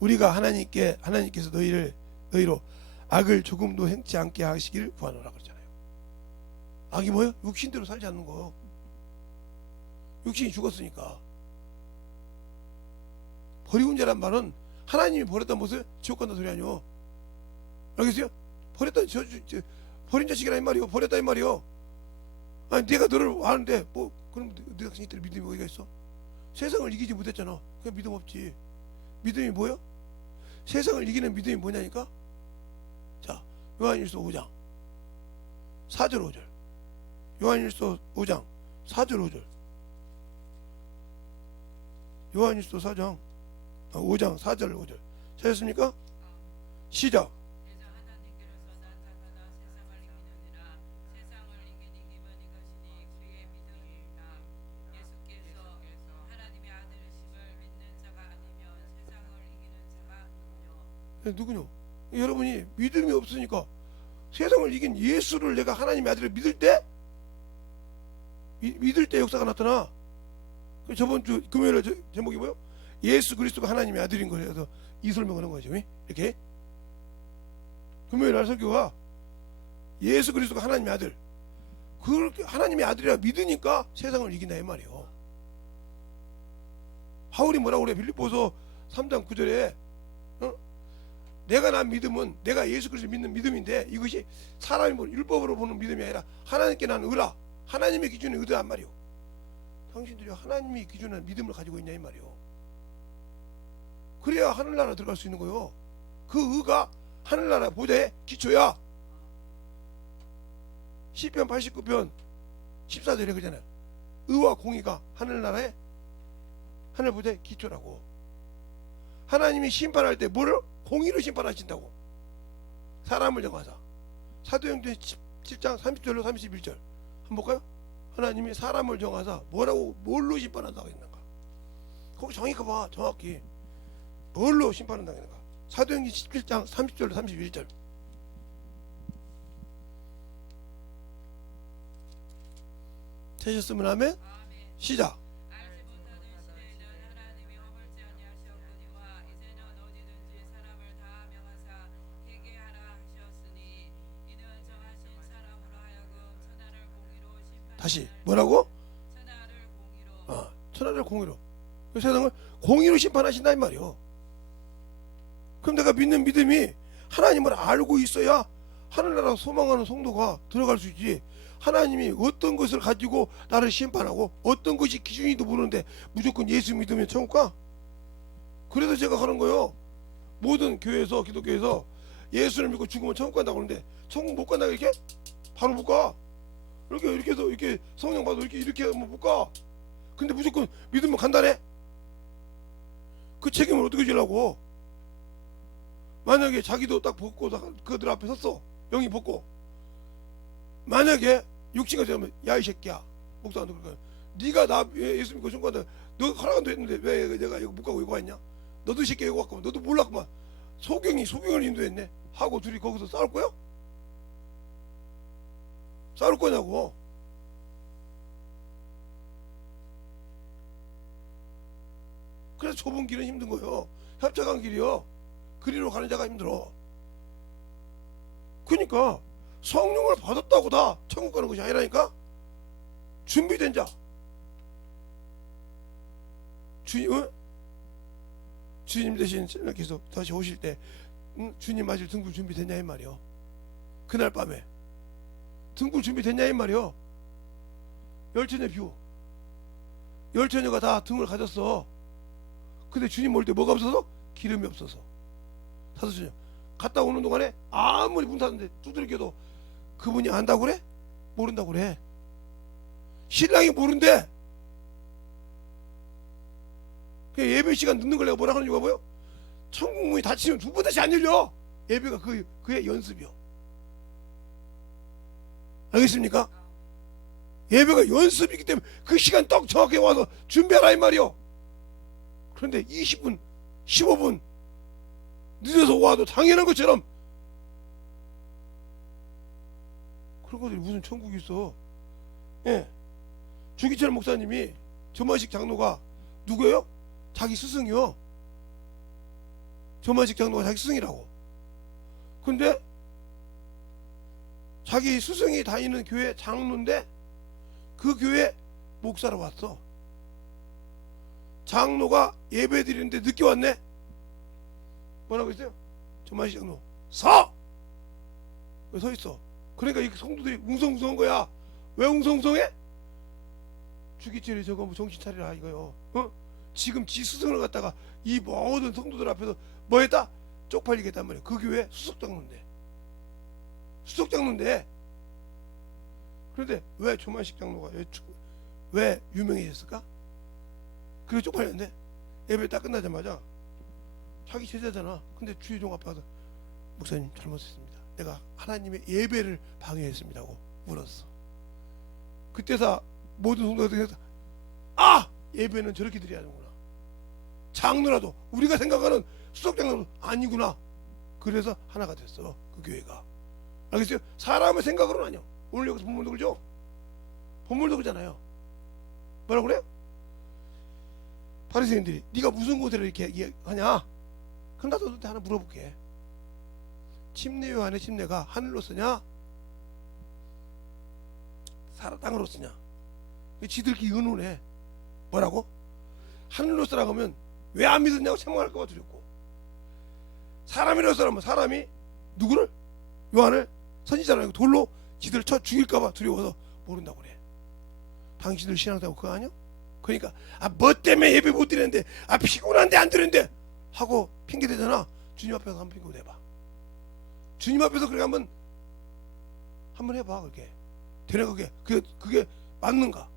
우리가 하나님께서 너희로 악을 조금도 행치 않게 하시기를 구하노라 그러잖아요. 악이 뭐예요? 육신대로 살지 않는 거. 육신이 죽었으니까. 버리운 자란 말은 하나님이 버렸던 것을 지옥 간다 소리 아니요. 알겠어요? 버린 자식이라 이 말이요. 버렸다 이 말이요. 아니 내가 너를 아는데 뭐 그럼 네 당신이 때문에 믿음이 어디가 있어? 세상을 이기지 못했잖아. 그냥 믿음 없지. 믿음이 뭐야? 세상을 이기는 믿음이 뭐냐니까? 자, 요한일서 5장 4절 5절. 요한일서 5장 4절 5절. 요한일서 4장 5장 4절 5절. 찾았습니까? 시작. 대저 하나님께로서 나타나나 세상을 이기느니라. 세상을 이긴 힘은 이것이니 그의 믿음이라. 예수께서 하나님의 아들이심을 믿는 자가 아니면 세상을 이기는 자가 누구뇨? 누구냐? 여러분이 믿음이 없으니까 세상을 이긴 예수를 내가 하나님의 아들을 믿을 때 역사가 나타나. 저번 주 금요일에 제목이 뭐요? 예수 그리스도가 하나님의 아들인 거예요. 그래서 이 설명하는 거죠. 이렇게 금요일 날 설교가 예수 그리스도가 하나님의 아들. 그렇게 하나님의 아들이라 믿으니까 세상을 이긴다 이 말이에요. 바울이 뭐라고 그래? 빌립보서 3장 9절에 내가 난 믿음은 내가 예수 그리스도 믿는 믿음인데 이것이 사람이 뭐 율법으로 보는 믿음이 아니라 하나님께 난 의라. 하나님의 기준에 의도한 말이요. 당신들이 하나님의 기준에 믿음을 가지고 있냐 이 말이요. 그래야 하늘나라 들어갈 수 있는 거요. 그 의가 하늘나라 보좌의 기초야. 시편 89편 14절에 그러잖아요. 의와 공의가 하늘나라의 하늘 보좌의 기초라고. 하나님이 심판할 때 뭐를 공의로 심판하신다고. 사람을 정하사. 사도행전 17장 30절로 31절 한번 볼까요? 하나님이 사람을 정하사 뭘로 심판한다고 했는가? 거기 정확히 봐. 정확히 뭘로 심판한다고 했는가? 사도행전 17장 30절로 31절. 되셨으면 하면 아멘. 시작. 알지 못하는 시대에는 하나님이 허물지 아니하셨거니와 이제는 어디든지 사람을 다 명하사 회개하라 하셨으니 이는 정하신 사람으로 하여금 천하를 공의로 심판하는 다시 뭐라고? 천하를 공의로 천하를 공의로. 그 세상을 공의로 심판하신다 이 말이요. 그럼 내가 믿는 믿음이 하나님을 알고 있어야 하늘나라 소망하는 성도가 들어갈 수 있지. 하나님이 어떤 것을 가지고 나를 심판하고 어떤 것이 기준인지도 모르는데 무조건 예수 믿으면 천국 가? 그래서 제가 하는 거예요. 모든 교회에서, 기독교에서 예수를 믿고 죽으면 천국 간다고 그러는데 천국 못 간다고 이렇게? 바로 못 가. 이렇게 해서 이렇게 성령 받아 이렇게 하면 못 가. 근데 무조건 믿으면 간다네? 그 책임을 어떻게 지려고? 만약에 자기도 딱 벗고 그들 앞에 섰어. 영이 벗고. 만약에 육신가 되면 야 이 새끼야. 목사한테 그러니까 네가 나 예수 믿고 천국 간다. 너 허락한다 했는데 왜 내가 이거 못 가고 이거 왔냐? 너도 이 새끼 이거 왔구만. 너도 몰랐구만. 소경을 인도했네. 하고 둘이 거기서 싸울 거야? 싸울 거냐고. 그래서 좁은 길은 힘든 거예요. 협착한 길이요. 그리로 가는 자가 힘들어. 그러니까 성령을 받았다고 다 천국 가는 것이 아니라니까. 준비된 자. 주님 대신 신랑께서 다시 오실 때 주님 맞을 등불 준비됐냐 이 말이요. 그날 밤에 등불 준비됐냐 이 말이요. 열처녀 비유. 열처녀가 다 등을 가졌어. 근데 주님 올 때 뭐가 없어서? 기름이 없어서. 사도처녀 갔다 오는 동안에 아무리 문 닫는데 두들겨도 그분이 안다고 그래? 모른다고 그래. 신랑이 모른대. 그 예배 시간 늦는 걸 내가 뭐라 하는 이유가 뭐요? 천국 문이 닫히면 두 번 다시 안 열려. 예배가 그의 연습이요. 알겠습니까? 예배가 연습이기 때문에 그 시간 딱 정확하게 와서 준비하라 이 말이요. 그런데 20분 15분 늦어서 와도 당연한 것처럼 그런 것들이 무슨 천국이 있어. 예. 주기철 목사님이 조만식 장로가 누구예요? 자기 스승이요. 조만식 장로가 자기 스승이라고. 근데 자기 스승이 다니는 교회 장로인데 그 교회 목사로 왔어. 장로가 예배 드리는데 늦게 왔네. 뭐라고 했어요? 조만식 장로 서! 왜 서 있어? 그러니까 이 성도들이 웅성웅성한 거야. 왜 웅성웅성해? 주기철이 저거 뭐 정신 차리라 이거요. 어? 지금 지 스승을 갖다가 이 모든 성도들 앞에서 뭐 했다? 쪽팔리겠단 말이야. 그 교회 수석장로인데 그런데 왜 조만식 장로가 왜 유명해졌을까? 그게 쪽팔렸는데 예배 딱 끝나자마자 자기 제자잖아. 근데 주의종 앞에 가서 목사님 잘못했습니다. 내가 하나님의 예배를 방해했습니다고 물었어. 그때서 모든 성도들이 아! 예배는 저렇게 드려야 하는구나. 장로라도 우리가 생각하는 수석장로도 아니구나. 그래서 하나가 됐어. 그 교회가. 알겠어요? 사람의 생각으로는 아니야. 오늘 여기서 본문도 그러죠? 본문도 그러잖아요. 뭐라고 그래요? 바리새인들이 네가 무슨 고대로 이렇게 얘기하냐? 그럼 나도 너한테 하나 물어볼게. 침례요 안에 침례가 하늘로 쓰냐? 땅으로 쓰냐? 지들끼리 의논해. 뭐라고? 하늘로 쓰라고 하면 왜 안 믿었냐고 책망할까봐 두렵고, 사람이라고 쓰라면 사람이 누구를? 요한을 선지자라고 돌로 지들을 쳐 죽일까봐 두려워서 모른다고 그래. 당신들 신앙생활 그거 아니야? 그러니까 뭐 때문에 예배 못 드리는데 피곤한데 안 드리는데 하고 핑계대잖아. 주님 앞에서 한번 핑계 대봐. 주님 앞에서 그렇게 한번 해봐. 그렇게 되는 그게 맞는가?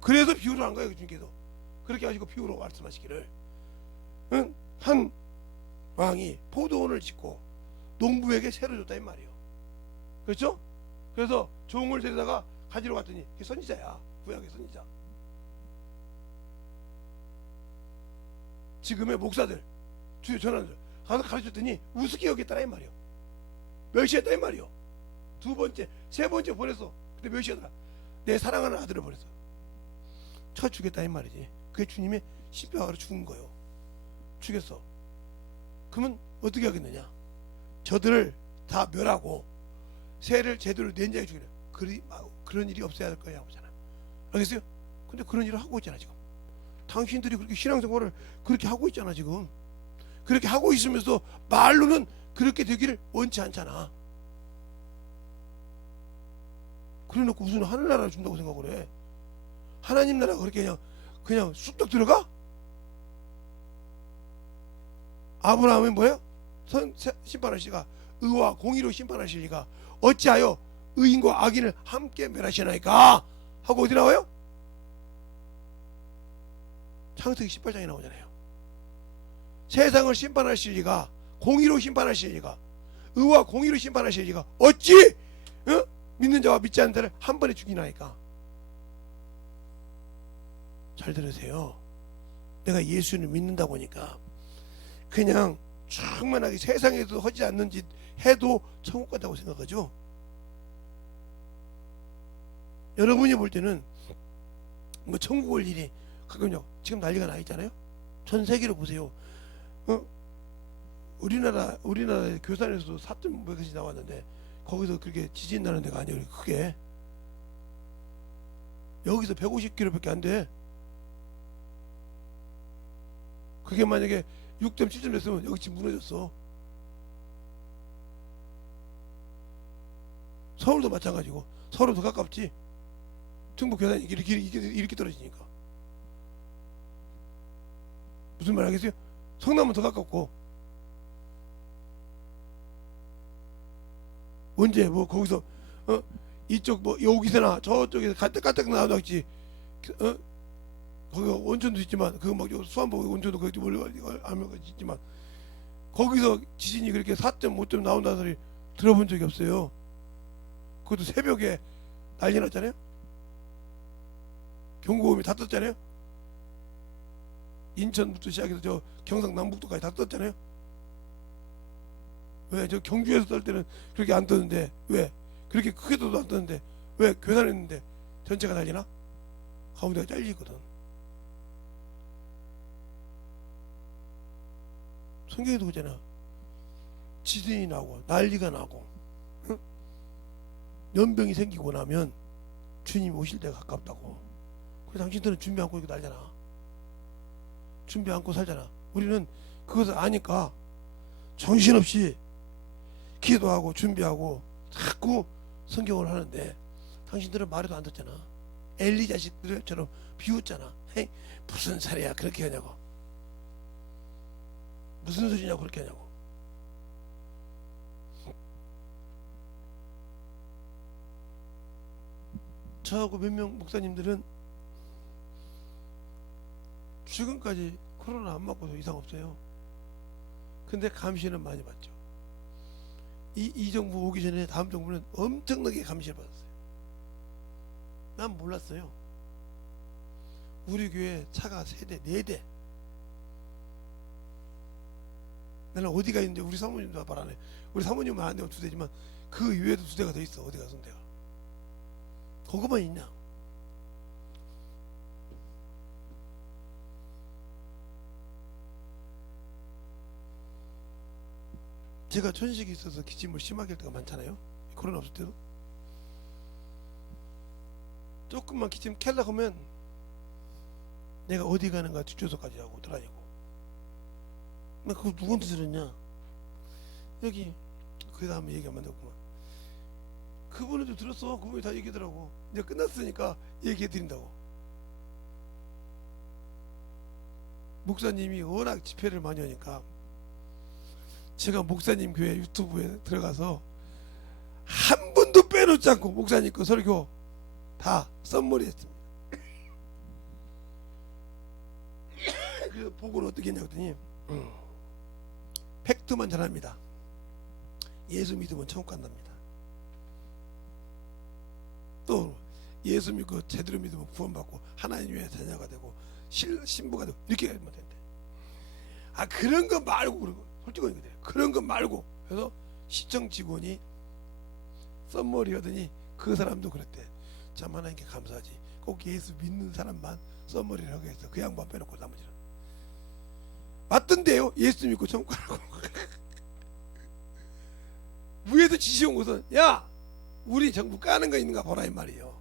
그래서 비유를 한 거예요. 주님께서 그렇게 하시고 비유로 말씀하시기를, 응? 한 왕이 포도원을 짓고 농부에게 새로 줬다 이 말이에요. 그렇죠? 그래서 종을 데려다가 가지러 갔더니 그게 선지자야. 구약의 선지자. 지금의 목사들, 주요 전환들 가서 가르쳤더니 우습게 여겼다라 이 말이에요. 멸시했다 이 말이에요. 두 번째, 세 번째 보냈어. 근데 멸시하더라. 내 사랑하는 아들을 보냈어. 쳐 죽였다 이 말이지. 그게 주님의 십자가로 죽은 거예요. 죽였어. 그러면 어떻게 하겠느냐? 저들을 다 멸하고 새를 제대로 낸 자에 죽이려. 그런 일이 없어야 할 거야 보잖아. 알겠어요? 근데 그런 일을 하고 있잖아 지금. 당신들이 그렇게 신앙생활을 그렇게 하고 있잖아 지금. 그렇게 하고 있으면서 말로는 그렇게 되기를 원치 않잖아. 그래놓고 무슨 하늘나라를 준다고 생각을 해. 하나님 나라가 그렇게 그냥 쑥떡 들어가? 아브라함은 뭐예요? 심판하시가 의와 공의로 심판하시리가 어찌하여 의인과 악인을 함께 멸하시나이까 하고 어디 나와요? 창세기 18장에 나오잖아요. 세상을 심판하시리가 공의로 심판하시리가 의와 공의로 심판하시리가 어찌 믿는 자와 믿지 않는 자를 한 번에 죽이나이까. 잘 들으세요. 내가 예수를 믿는다 보니까 그냥 충만하게 세상에도 하지 않는 짓 해도 천국 간다고 생각하죠. 여러분이 볼 때는 뭐 천국 올 일이 가끔요. 지금 난리가 나 있잖아요. 전 세계로 보세요. 우리나라 교산에서도 4점 몇 개씩 나왔는데 거기서 그렇게 지진 나는 데가 아니에요. 크게 여기서 150km밖에 안 돼. 그게 만약에 6.7점 됐으면 여기 지금 무너졌어. 서울도 마찬가지고. 서울은 더 가깝지. 중부 교산이 이렇게 떨어지니까. 무슨 말 하겠어요? 성남은 더 가깝고. 언제 뭐 거기서 이쪽 뭐 여기서나 저쪽에서 가뜩가뜩 나와도 거기가 온천도 있지만 그거 막 수안보 온천도 거기 알면 있지만 거기서 지진이 그렇게 4.5점 나온다는 소리 들어본 적이 없어요. 그것도 새벽에 난리 났잖아요. 경고음이 다 떴잖아요. 인천부터 시작해서 저 경상남북도까지 다 떴잖아요. 왜 저 경주에서 뜰 때는 그렇게 안 떴는데 왜 그렇게 크게도 안 떴는데 왜 괴산에 있는데 전체가 난리나? 가운데가 잘리거든. 성경에도 그러잖아. 지진이 나고 난리가 나고 연병이 생기고 나면 주님이 오실 때가 가깝다고. 그래서 당신들은 준비 않고 이렇게 날잖아. 준비 않고 살잖아. 우리는 그것을 아니까 정신없이 기도하고 준비하고 자꾸 성경을 하는데 당신들은 말해도 안 듣잖아. 엘리 자식들처럼 비웃잖아. 헤이, 무슨 소리야 그렇게 하냐고. 무슨 소리냐고 그렇게 하냐고. 저하고 몇 명 목사님들은 지금까지 코로나 안 맞고도 이상 없어요. 근데 감시는 많이 받죠. 이 정부 오기 전에 다음 정부는 엄청나게 감시를 받았어요. 난 몰랐어요. 우리 교회 차가 3대 4대. 나는 어디가 있는데 우리 사모님도 말 안 해. 우리 사모님은 안 되면 2대지만 그 위에도 2대가 더 있어. 어디가 성대가. 그거만 있냐. 제가 천식이 있어서 기침을 심하게 할 때가 많잖아요. 코로나 없을 때도. 조금만 기침 캘려고 하면 내가 어디 가는가 뒷조사까지 하고 돌아다니고. 나 그거 누구한테 들었냐? 여기 그 다음에 얘기하면 되구만. 그분한테 들었어. 그분이 다 얘기하더라고. 이제 끝났으니까 얘기해드린다고. 목사님이 워낙 집회를 많이 하니까 제가 목사님 교회 유튜브에 들어가서 한 번도 빼놓지 않고 목사님 거 설교 다 썸머리 했습니다. 그래서 보고는 어떻게 했냐고 했더니 팩트만 전합니다. 예수 믿으면 천국 간답니다. 또 예수 믿고 제대로 믿으면 구원받고 하나님의 자녀가 되고 신부가 되고 이렇게 하면 된대. 아 그런 거 말고 그러고 솔직히 그런 거 말고 그래서 시청 직원이 썸머리 하더니 그 사람도 그랬대. 참 하나님께 감사하지. 꼭 예수 믿는 사람만 썸머리를 하게 해서 그 양반 빼놓고 나머지는 맞던데요. 예수 믿고 천국 가라고. 위에서 지시온 것은 야 우리 정부 까는 거 있는가 보라 이 말이에요.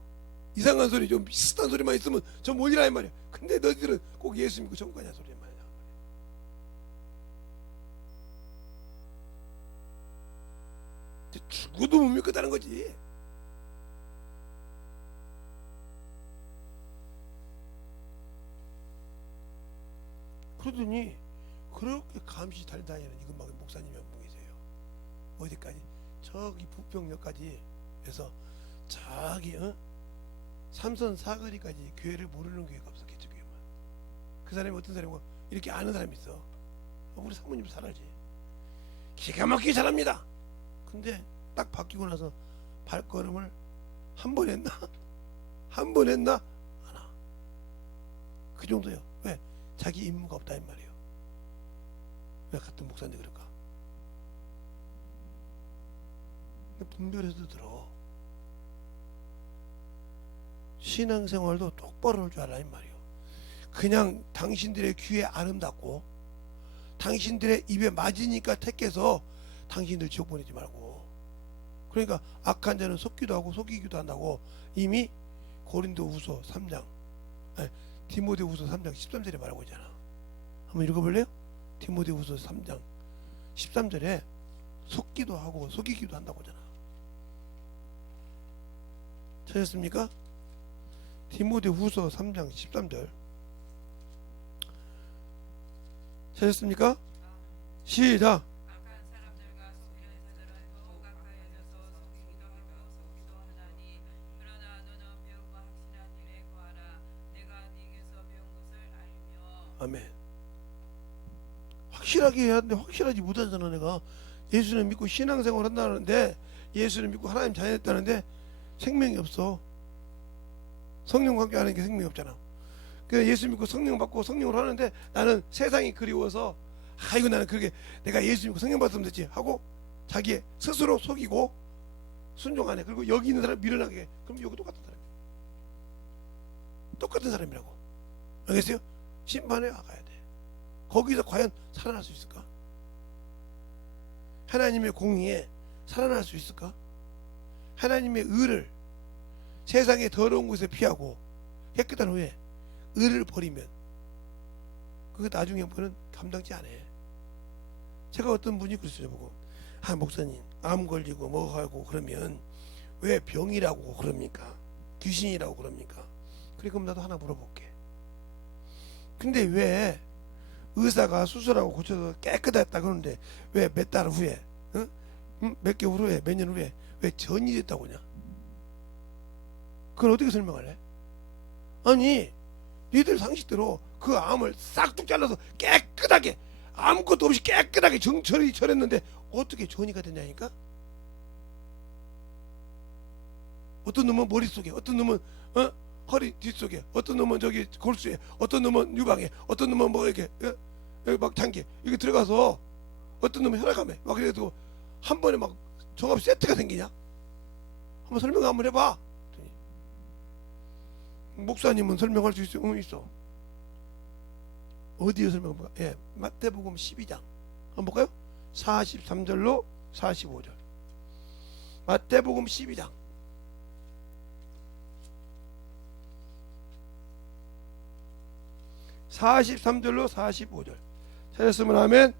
이상한 소리 좀 비슷한 소리만 있으면 좀 올리라 이 말이에요. 근데 너희들은 꼭 예수 믿고 천국 가냐 소리 말이야. 죽어도 못 믿겠다는 거지. 그러더니 그렇게 감시 달다니는 이것만 목사님이 한 분 계세요. 어디까지? 저기 부평역까지 해서 저기 삼선 사거리까지 교회를 모르는 교회가 없었겠죠. 교회만. 그 사람이 어떤 사람이고 이렇게 아는 사람이 있어. 우리 사모님 잘하지. 기가 막히게 잘합니다. 근데 딱 바뀌고 나서 발걸음을 한 번 했나? 한 번 했나? 하나. 그 정도요. 왜? 자기 임무가 없다 이 말이에요. 왜 같은 목사인데 그럴까? 분별해서 들어. 신앙생활도 똑바로 할 줄 알아 이 말이에요. 그냥 당신들의 귀에 아름답고 당신들의 입에 맞으니까 택해서 당신들 지옥 보내지 말고. 그러니까 악한 자는 속기도 하고 속이기도 한다고 이미 고린도후서 3장 디모데후서 3장 13절에 말하고 있잖아. 한번 읽어볼래요? 디모데후서 3장 13절에 속기도 하고 속이기도 한다고 하잖아. 찾았습니까? 디모데후서 3장 13절 찾았습니까? 시작. 악한 사람들과 속이는 자들은 더욱 악하여져서 속이기도 하고 속이도 하나니 그러나 너는 배우고 확신한 일에 거하라. 내가 네게서 배운 것을 알며. 아멘. 확실하게 해야 하는데 확실하지 못하잖아. 내가 예수를 믿고 신앙생활 한다는데 예수를 믿고 하나님 자녀했다는데 생명이 없어. 성령과 함께 하는 게 생명이 없잖아. 그래서 예수 믿고 성령 받고 성령을 하는데 나는 세상이 그리워서 이거 나는 그렇게 내가 예수 믿고 성령 받으면 됐지 하고 자기 스스로 속이고 순종 안 해. 그리고 여기 있는 사람 밀어나게 해. 그럼 여기 똑같은 사람이야. 똑같은 사람이라고. 알겠어요? 심판에 가야 돼. 거기서 과연 살아날 수 있을까? 하나님의 공의에 살아날 수 있을까? 하나님의 의를 세상의 더러운 곳에 피하고 깨끗한 후에 의를 버리면 그거 나중에 보면 감당치 않아. 제가 어떤 분이 그랬어요. 보고 목사님 암 걸리고 뭐 하고 그러면 왜 병이라고 그럽니까? 귀신이라고 그럽니까? 그래 그럼 나도 하나 물어볼게. 근데 왜 의사가 수술하고 고쳐서 깨끗했다 그러는데 왜 몇 달 후에 몇 개월 후에 몇 년 후에 왜 전이 됐다고 하냐? 그걸 어떻게 설명할래? 아니 니들 상식대로 그 암을 싹둑 잘라서 깨끗하게 아무것도 없이 깨끗하게 정철이 절했는데 어떻게 전이가 되냐니까? 어떤 놈은 머릿속에, 어떤 놈은 허리 뒷속에, 어떤 놈은 저기 골수에, 어떤 놈은 유방에, 어떤 놈은 뭐 이렇게 여기 막 장기 이게 들어가서 어떤 놈은 혈액암에 막 그래도 한 번에 막 종합 세트가 생기냐? 한번 설명 한번 해봐. 목사님은 설명할 수 있어? 응, 있어. 어디에 설명할까? 예, 마태복음 12장 한번 볼까요? 43절로 45절. 마태복음 12장 43절로 45절 찾았으면 하면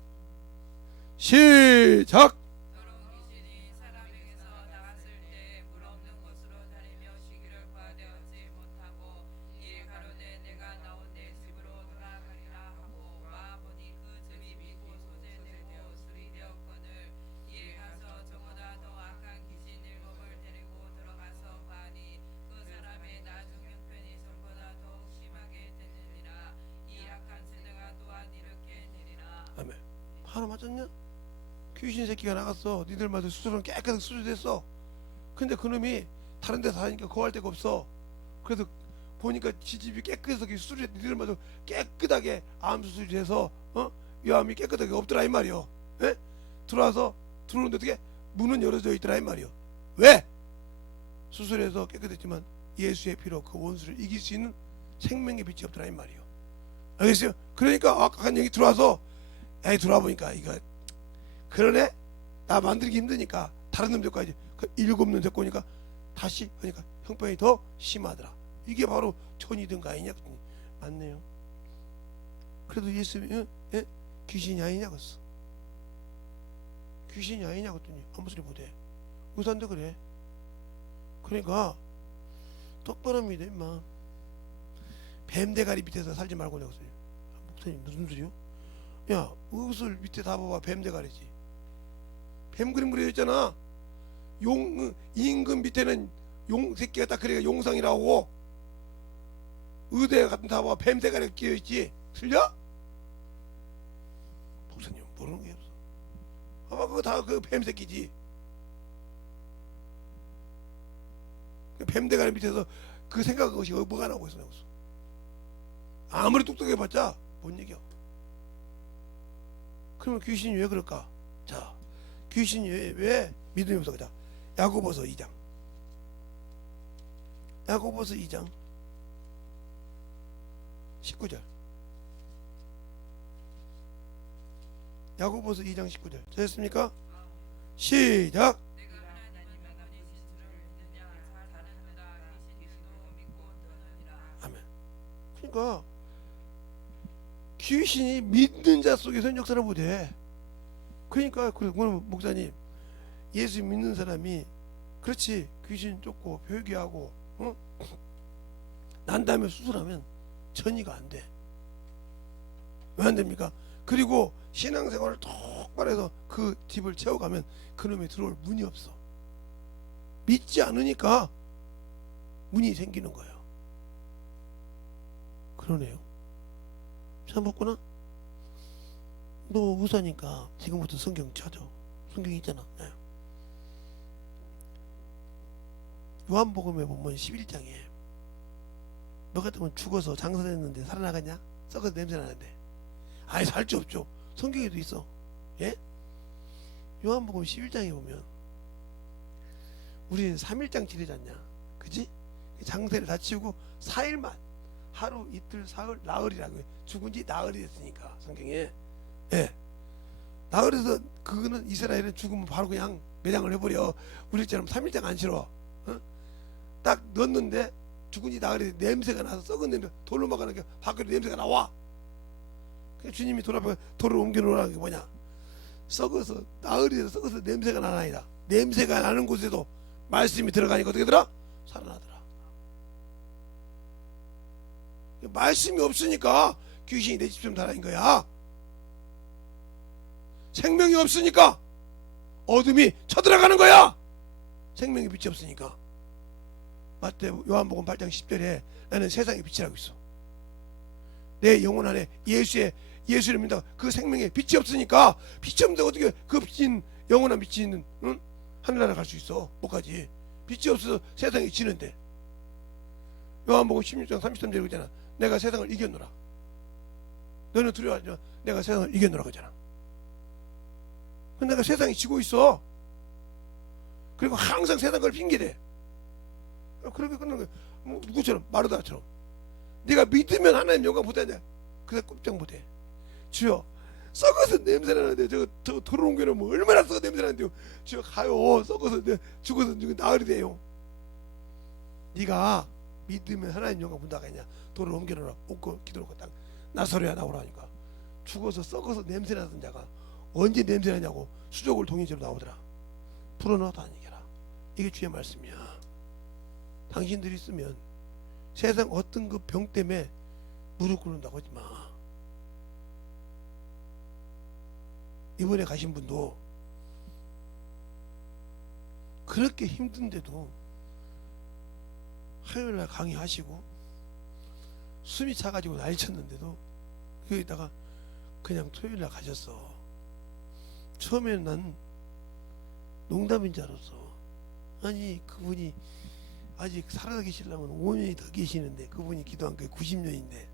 시작. 더러운 귀신이 사람에게서 나갔을 때 물 없는 곳으로 다니며 쉬기를 구하되었지 못하고 이에 가로되 내가 나온 내 집으로 돌아가리라 하고 와보니 그 집이 비고 소재되고 술이 되었거늘 이에 가서 저보다 더 악한 귀신 7을 데리고 들어가서 보아니 그 사람의 나중 형편이 전보다 더욱 심하게 되느니라. 이 악한 세대가 또한 이렇게 되리라. 아멘. 하나 맞았냐? 귀신 새끼가 나갔어. 니들 말도 수술은 깨끗하게 수술됐어. 근데 그놈이 다른 데 사니까 거할 데가 없어. 그래서 보니까 지집이 깨끗하게 수술해. 니들 말도 깨끗하게 암 수술해서 이 암이 깨끗하게 없더라 이 말이요. 예? 들어와서 들어오는데 어떻게 문은 열어져 있더라 이 말이요. 왜? 수술해서 깨끗했지만 예수의 피로 그 원수를 이길 수 있는 생명의 빛이 없더라 이 말이요. 알겠어요? 그러니까 악한 영이 들어와서 들어와 보니까 이거 그러네? 나 만들기 힘드니까 다른 놈 데까지 그 7놈 데리고 오니까 다시 하니까 형편이 더 심하더라. 이게 바로 천이든가 아니냐? 맞네요. 그래도 예수님이 귀신이 아니냐고 했어. 귀신이 아니냐고 했더니 아무 소리 못해. 의사인데 그래. 그러니까 똑바로 믿어 임마. 뱀대가리 밑에서 살지 말고 내가 목사님 무슨 소리요? 야, 의술 밑에 다 봐봐. 뱀 대가리지. 뱀 그림 그려있잖아. 임금 밑에는 용 새끼가 딱 그래가 용상이라고. 의대 같은 다 봐봐. 뱀 대가리가 끼어있지. 틀려? 목사님 모르는 게 없어. 아마 그거 다 그 뱀 새끼지. 뱀 대가리 밑에서 그 생각한 것이 뭐가 나오고 있어. 아무리 똑똑해봤자 못 이겨. 그러면 귀신이 왜 그럴까? 자, 귀신이 왜 믿음이 없어? 자, 야고보서 2장. 야고보서 2장 19절. 야고보서 2장 19절. 됐습니까? 시작. 내가 하나님의 만이신 줄을 믿느냐 잘하는도다 귀신도 믿고 떠느니라. 아멘. 그러니까 귀신이 믿는 자 속에서는 역사를 못해. 그러니까 그러면 목사님, 예수 믿는 사람이 그렇지 귀신 쫓고 회개하고 난 다음에 수술하면 전이가 안 돼. 왜 안 됩니까? 그리고 신앙생활을 똑바로 해서 그 집을 채워가면 그놈이 들어올 문이 없어. 믿지 않으니까 문이 생기는 거예요. 그러네요. 잘 먹구나. 너 의사니까 지금부터 성경 찾아. 성경 있잖아. 네. 요한복음에 보면 11장에 너 같으면 죽어서 장사됐는데 살아나갔냐? 썩어서 냄새 나는데. 아예 살 수 없죠. 성경에도 있어. 예? 요한복음 11장에 보면 우리는 3일장 지내잖냐. 그지? 장세를 다 치우고 4일만, 하루 이틀 사흘 나흘이라고 해. 죽은 지 나흘이 됐으니까 성경에. 예. 나흘에서 그거는 이스라엘은 죽으면 바로 그냥 매장을 해버려. 우리처럼 3일장 안 싫어. 딱 넣었는데 죽은 지 나흘이 냄새가 나서 썩은 냄새, 돌로 막아놓으니까 밖으로 냄새가 나와. 그래서 주님이 돌 앞에 돌을 옮겨놓으라는 게 뭐냐? 썩어서 나흘이 돼서 썩어서 냄새가 나는 아니다. 냄새가 나는 곳에도 말씀이 들어가니까 어떻게 되더라? 살아나더라. 말씀이 없으니까 귀신이 내 집 좀 달아인 거야. 생명이 없으니까 어둠이 쳐들어가는 거야. 생명의 빛이 없으니까. 마태 요한복음 8장 10절에 나는 세상의 빛이라고 있어. 내 영혼 안에 예수를 믿는다. 그 생명에 빛이 없으니까, 빛이 없는데 어떻게 그 빛인 영원한 빛이 있는 하늘나라 갈 수 있어? 못 가지. 빛이 없어서 세상이 지는데. 요한복음 16장 33절에 그러잖아. 내가 세상을 이겼노라. 너는 두려워하지 마. 내가 세상을 이겼노라 그러잖아. 내가 세상이 지고 있어. 그리고 항상 세상 걸 핑계대. 그렇게 끝나는 거야. 뭐 누구처럼? 마르다처럼. 네가 믿으면 하나님 영광 못하냐? 그래서 꼼짝 못해. 주여, 썩어서 냄새 나는데 저거 돌을 옮겨놓으면 얼마나 썩어 냄새 나는데요. 주여 가요. 썩어서 죽어서 나흘이 돼요. 네가 믿으면 하나님 영광 본다고 했냐? 돌을 옮겨놓으라. 옮고 기도하고 딱 나서려야 나오라니까. 죽어서 썩어서 냄새 나던 자가 언제 냄새 나냐고 수족을 동의제로 나오더라. 풀어놔도 안 이겨라. 이게 주의 말씀이야. 당신들이 있으면 세상 어떤 그 병 때문에 무릎 꿇는다고 하지 마. 이번에 가신 분도 그렇게 힘든데도 화요일날 강의하시고 숨이 차가지고 난리 쳤는데도 거기다가 그냥 토요일날 가셨어. 처음에는 난 농담인 줄 알았어. 아니 그분이 아직 살아 계시려면 5년이 더 계시는데 그분이 기도한 게 90년인데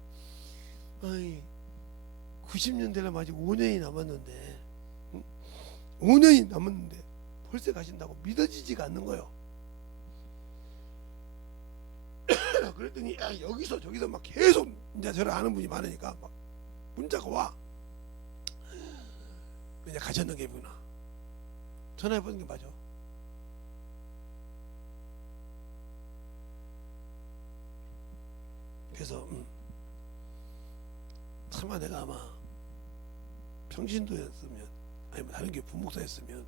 아니 90년 되려면 아직 5년이 남았는데 5년이 남았는데 벌써 가신다고 믿어지지가 않는 거예요. 그랬더니 여기서 저기서 막 계속 이제 저를 아는 분이 많으니까 막 문자가 와. 그냥 가셨는 게 구나. 전화해보는 게 맞아. 그래서 차마 내가 아마 평신도였으면 아니면 다른 게 부목사였으면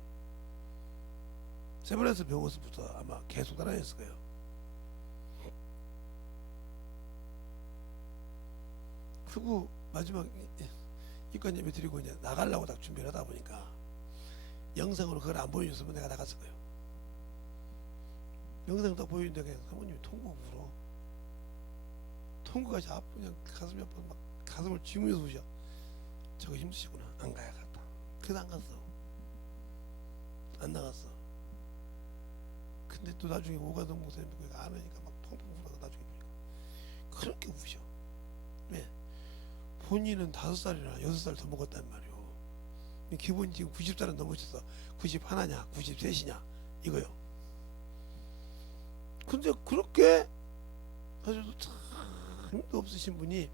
세브란스 병원서부터 아마 계속 따라했을 거예요. 그리고 마지막 이권 예배 드리고 이제 나가려고 딱 준비를 하다 보니까 영상으로 그걸 안 보여줬으면 내가 나갔을 거예요. 영상을 딱 보여주는데 그냥 사모님이 통곡 울어. 통곡하지 그냥 가슴이 아파 막 가슴을 쥐면서 우셔. 저거 힘드시구나. 안 가야겠다. 그래서 안 갔어. 안 나갔어. 근데 또 나중에 오가동 목사님 그거 안 하니까 막 펑펑 울어서 나중에 보니까 그렇게 우셔. 왜? 본인은 5살이나 6살 더 먹었단 말이오. 기본이 지금 90살은 넘으셨어. 91냐 93이냐 이거요. 근데 그렇게 아주 참 힘도 없으신 분이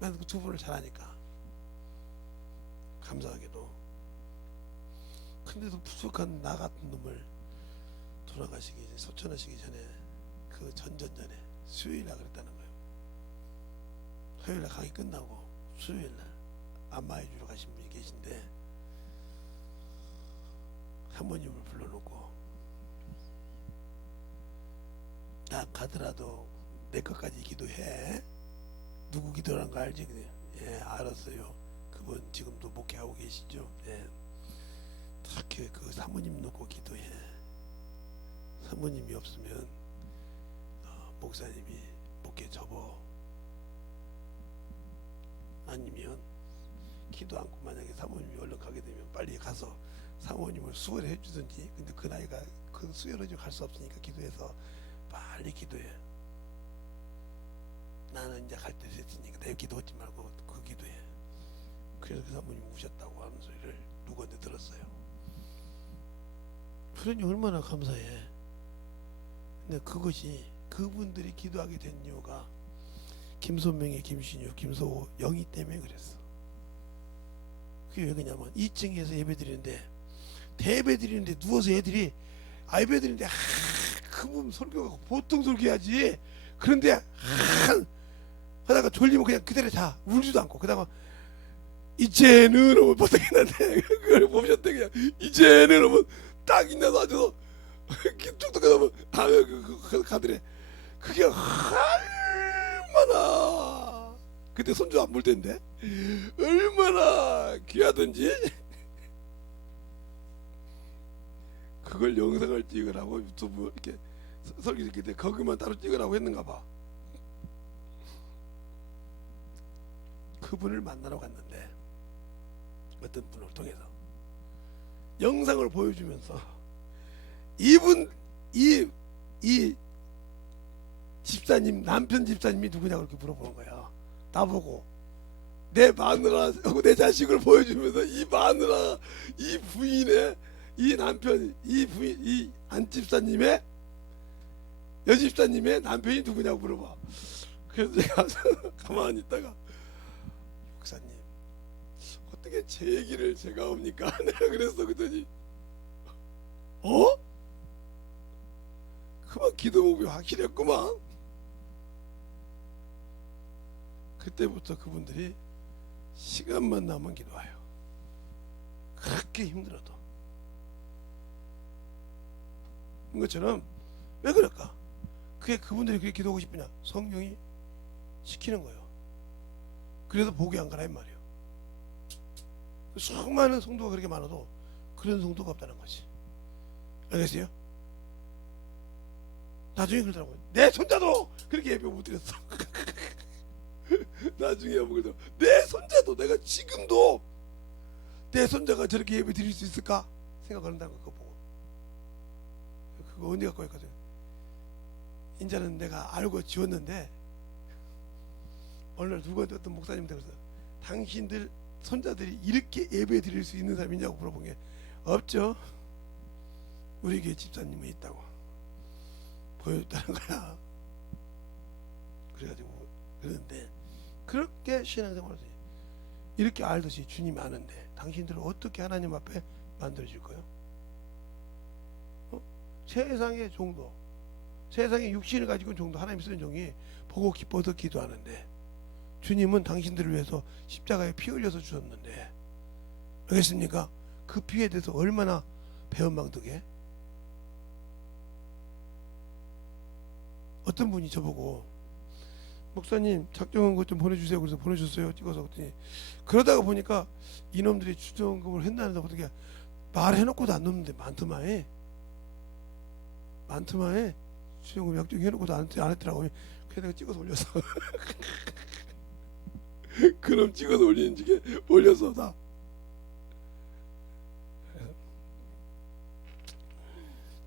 나는 그 두 분을 잘하니까 감사하게도. 근데도 부족한 나 같은 놈을 돌아가시기 소천하시기 전에 그 전전전에 수요일날 그랬다는 거예요. 화요일날 강의 끝나고 수요일날 안마해 주러 가신 분이 계신데 사모님을 불러놓고 야 가더라도 내 것까지 기도해. 누구 기도라는 거 알지? 예 알았어요. 그분 지금도 목회하고 계시죠? 예. 그렇게 그 사모님 놓고 기도해. 사모님이 없으면 목사님이 목회 접어. 아니면 기도 않고 만약에 사모님이 얼른 가게 되면 빨리 가서 사모님을 수혈해 주든지. 근데 그 나이가 그 수혈을 갈 수 없으니까 기도해서 빨리 기도해. 나는 이제 갈 때 됐으니까 내 기도하지 말고 그 기도해. 그래서 그 사모님 우셨다고 하는 소리를 누구한테 들었어요. 그러니 얼마나 감사해. 근데 그것이 그분들이 기도하게 된 이유가 김손명의 김신유, 김소호, 영희 때문에 그랬어. 그게 왜 그러냐면 2층에서 예배 드리는데 대예배 드리는데 누워서 애들이 예배 드리는데 그분 설교가 보통 설교해야지. 그런데 하다가 졸리면 그냥 그대로 자. 울지도 않고. 그다가 이제는 오면 버뜩이는데 그걸 보셨대. 그냥 이제는 오면 딱 있나서 앉아서 뚝뚝 하면 가더래. 그게 얼마나 그때 손주 안 볼 텐데 얼마나 귀하든지 그걸 영상을 찍으라고 유튜브 이렇게 설교 찍을 때 거기만 따로 찍으라고 했는가 봐. 그분을 만나러 갔는데 어떤 분을 통해서 영상을 보여주면서 이분 이 집사님 남편 집사님이 누구냐고 이렇게 물어보는 거야. 나보고 내 마누라하고 내 자식을 보여주면서 이 마누라 이 부인의 이 남편 이 부인 이 안집사님의 여집사님의 남편이 누구냐고 물어봐. 그래서 제가 가만히 있다가 목사님 어떻게 제 얘기를 제가 합니까? 내가 그랬어. 그랬더니 그만 기도 목이 확실했구만. 그때부터 그분들이 시간만 나면 기도해요. 그렇게 힘들어도. 이것처럼 왜 그럴까? 그게 그분들이 그렇게 기도하고 싶으냐? 성령이 시키는 거예요. 그래서 복이 안 가라 이 말이에요. 수많은 성도가 그렇게 많아도 그런 성도가 없다는 거지. 알겠어요? 나중에 그러더라고요. 내 손자도 그렇게 예배 못 드렸어. 나중에 여보고 내 손자도 내가 지금도 내 손자가 저렇게 예배 드릴 수 있을까 생각한다는 거 그거 보고. 그거 언제 갖고 했거든. 이제는 내가 알고 지웠는데 어느 날 누구한테 어떤 목사님한테 그래서 당신들 손자들이 이렇게 예배 드릴 수 있는 사람이 있냐고 물어본 게 없죠. 우리 교회 집사님은 있다고 보여줬다는 거야. 그래가지고 그러는데 그렇게 신앙생활을 이렇게 알듯이 주님이 아는데 당신들은 어떻게 하나님 앞에 만들어질 거예요? 세상의 종도, 세상의 육신을 가지고 종도, 하나님 쓰는 종이 보고 기뻐서 기도하는데 주님은 당신들을 위해서 십자가에 피 흘려서 주셨는데 알겠습니까? 그 피에 대해서 얼마나 배은망덕해? 어떤 분이 저보고 목사님 작정한 것 좀 보내주세요. 그래서 보내줬어요. 찍어서. 그랬더니 그러다가 보니까 이놈들이 추정금을 했나는데 어떻게 말해놓고도 안 넣는데 많더마에 추정금 약정해놓고도 안 했더라고요. 그래서 내가 찍어서 올렸어. 그럼 찍어서 올리는 중에 올려서 다.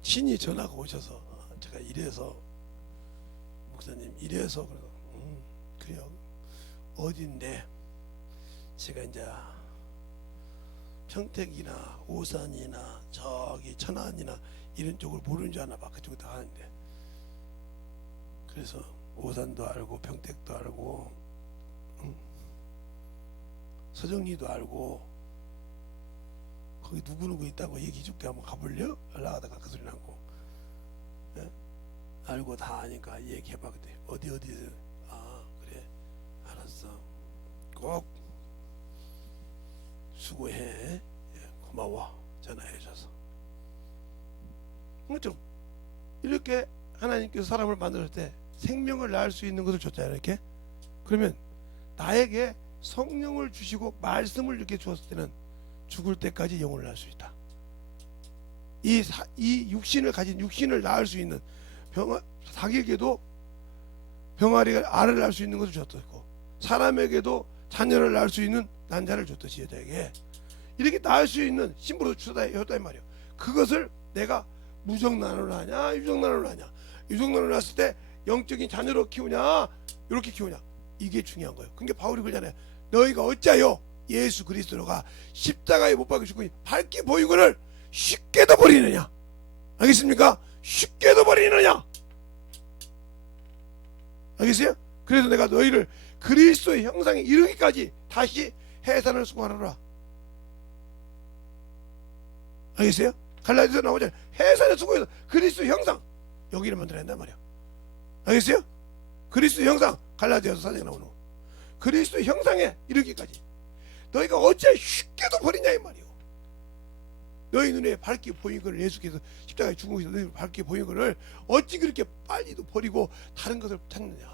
친히 전화가 오셔서 제가 이래서 목사님 이래서 그래요. 어딘데 제가 이제 평택이나 오산이나 저기 천안이나 이런 쪽을 모르는 줄 아나 봐. 그쪽에 다 하는데 그래서 오산도 알고 평택도 알고 서정리도 알고 거기 누구누구 있다고 얘기해줄게. 한번 가볼래요? 연락하다가 그 소리 나고 예? 알고 다 아니까 얘기해봐. 그때 어디서 아 그래 알았어 꼭 수고해. 예, 고마워 전화해줘서. 좀 이렇게 하나님께서 사람을 만들 때 생명을 낳을 수 있는 것을 줬잖아요. 이렇게 그러면 나에게 성령을 주시고 말씀을 이렇게 주었을 때는 죽을 때까지 영혼을 낳을 수 있다. 이 육신을 가진 육신을 낳을 수 있는 사기에게도 병아리가 알을 낳을 수 있는 것을 줬었고 사람에게도 자녀를 낳을 수 있는 난자를 줬듯이 여자에게 이렇게 낳을 수 있는 신부로 주셨다 이 말이에요. 그것을 내가 무정난으로 하냐 유정난으로 하냐. 유정난으로 낳았을 때 영적인 자녀로 키우냐 이렇게 키우냐 이게 중요한 거예요. 그러니까 바울이 그러잖아요. 너희가 어찌하여 예수 그리스도가 십자가에 못 박혀 죽고 밝게 보이거늘 쉽게도 버리느냐. 알겠습니까? 쉽게도 버리느냐. 알겠어요? 그래서 내가 너희를 그리스도의 형상에 이르기까지 다시 해산을 수고하노라. 알겠어요? 갈라디아서 나오잖아요. 해산을 수고해서 그리스도의 형상 여기를 만들어야 한단 말이야. 알겠어요? 그리스도의 형상 갈라디아서 4장에 나오는 거. 그리스도의 형상에 이르기까지 너희가 어째 쉽게도 버리냐 이 말이요. 너희 눈에 밝게 보인 것을 예수께서 십자가에 죽으셔서 너희 밝게 보인 것을 어찌 그렇게 빨리도 버리고 다른 것을 찾느냐.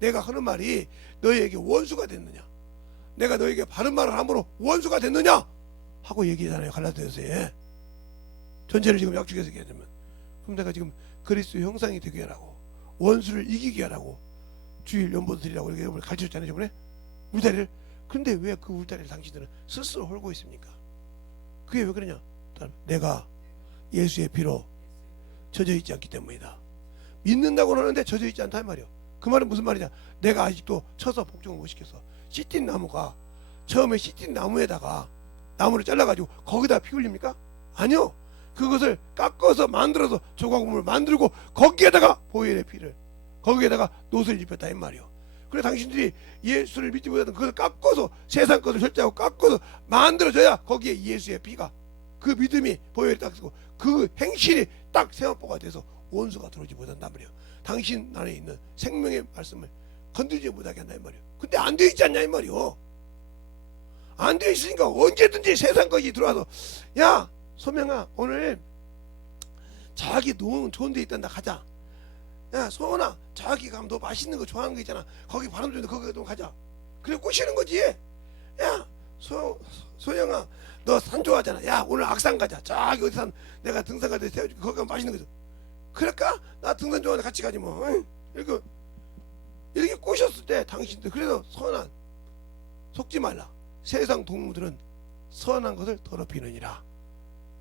내가 하는 말이 너희에게 원수가 됐느냐. 내가 너희에게 바른 말을 함으로 원수가 됐느냐 하고 얘기하잖아요. 갈라디아서에 전체를 지금 약속해서 얘기하자면 그럼 내가 지금 그리스도의 형상이 되게 하라고 원수를 이기게 하라고 주일 연보도 드리라고 이렇게 가르쳤잖아요. 저번에 울타리를. 그런데 왜 그 울타리를 당신들은 스스로 헐고 있습니까? 그게 왜 그러냐? 내가 예수의 피로 젖어 있지 않기 때문이다. 믿는다고는 하는데 젖어 있지 않다 이 말이요. 그 말은 무슨 말이냐? 내가 아직도 쳐서 복종을 못 시켰어. 시틴 나무가 처음에 시틴 나무에다가 나무를 잘라가지고 거기다 피 흘립니까? 아니요. 그것을 깎아서 만들어서 조각금을 만들고 거기에다가 보혈의 피를 거기에다가 노스를 입혔다 이 말이요. 그래 당신들이 예수를 믿지 못하던 그것을 깎아서 세상 것을 절제하고 깎아서 만들어져야 거기에 예수의 피가 그 믿음이 보혈이 딱 쓰고 그 행실이 딱 세마포가 돼서 원수가 들어오지 못한단 말이에요. 당신 안에 있는 생명의 말씀을 건들지 못하게 한다 이 말이에요. 근데 안 돼 있지 않냐 이 말이요. 안 돼 있으니까 언제든지 세상 것이 들어와서 야 소명아 오늘 저기 너무 좋은 데 있단다 가자. 야 소원아 저기 가면 너 맛있는 거 좋아하는 거 있잖아. 거기 바람 좋은데 거기 좀 가자. 그래 꼬시는 거지. 야 소영아 너 산 좋아하잖아. 야 오늘 악산 가자. 저기 어디 산 내가 등산 갈 때 세워줄게. 거기 가면 맛있는 거죠. 그럴까? 나 등산 좋아하는데 같이 가지 뭐. 응? 이렇게 꼬셨을 때 당신들 그래서 선한 속지 말라. 세상 동무들은 선한 것을 더럽히느니라.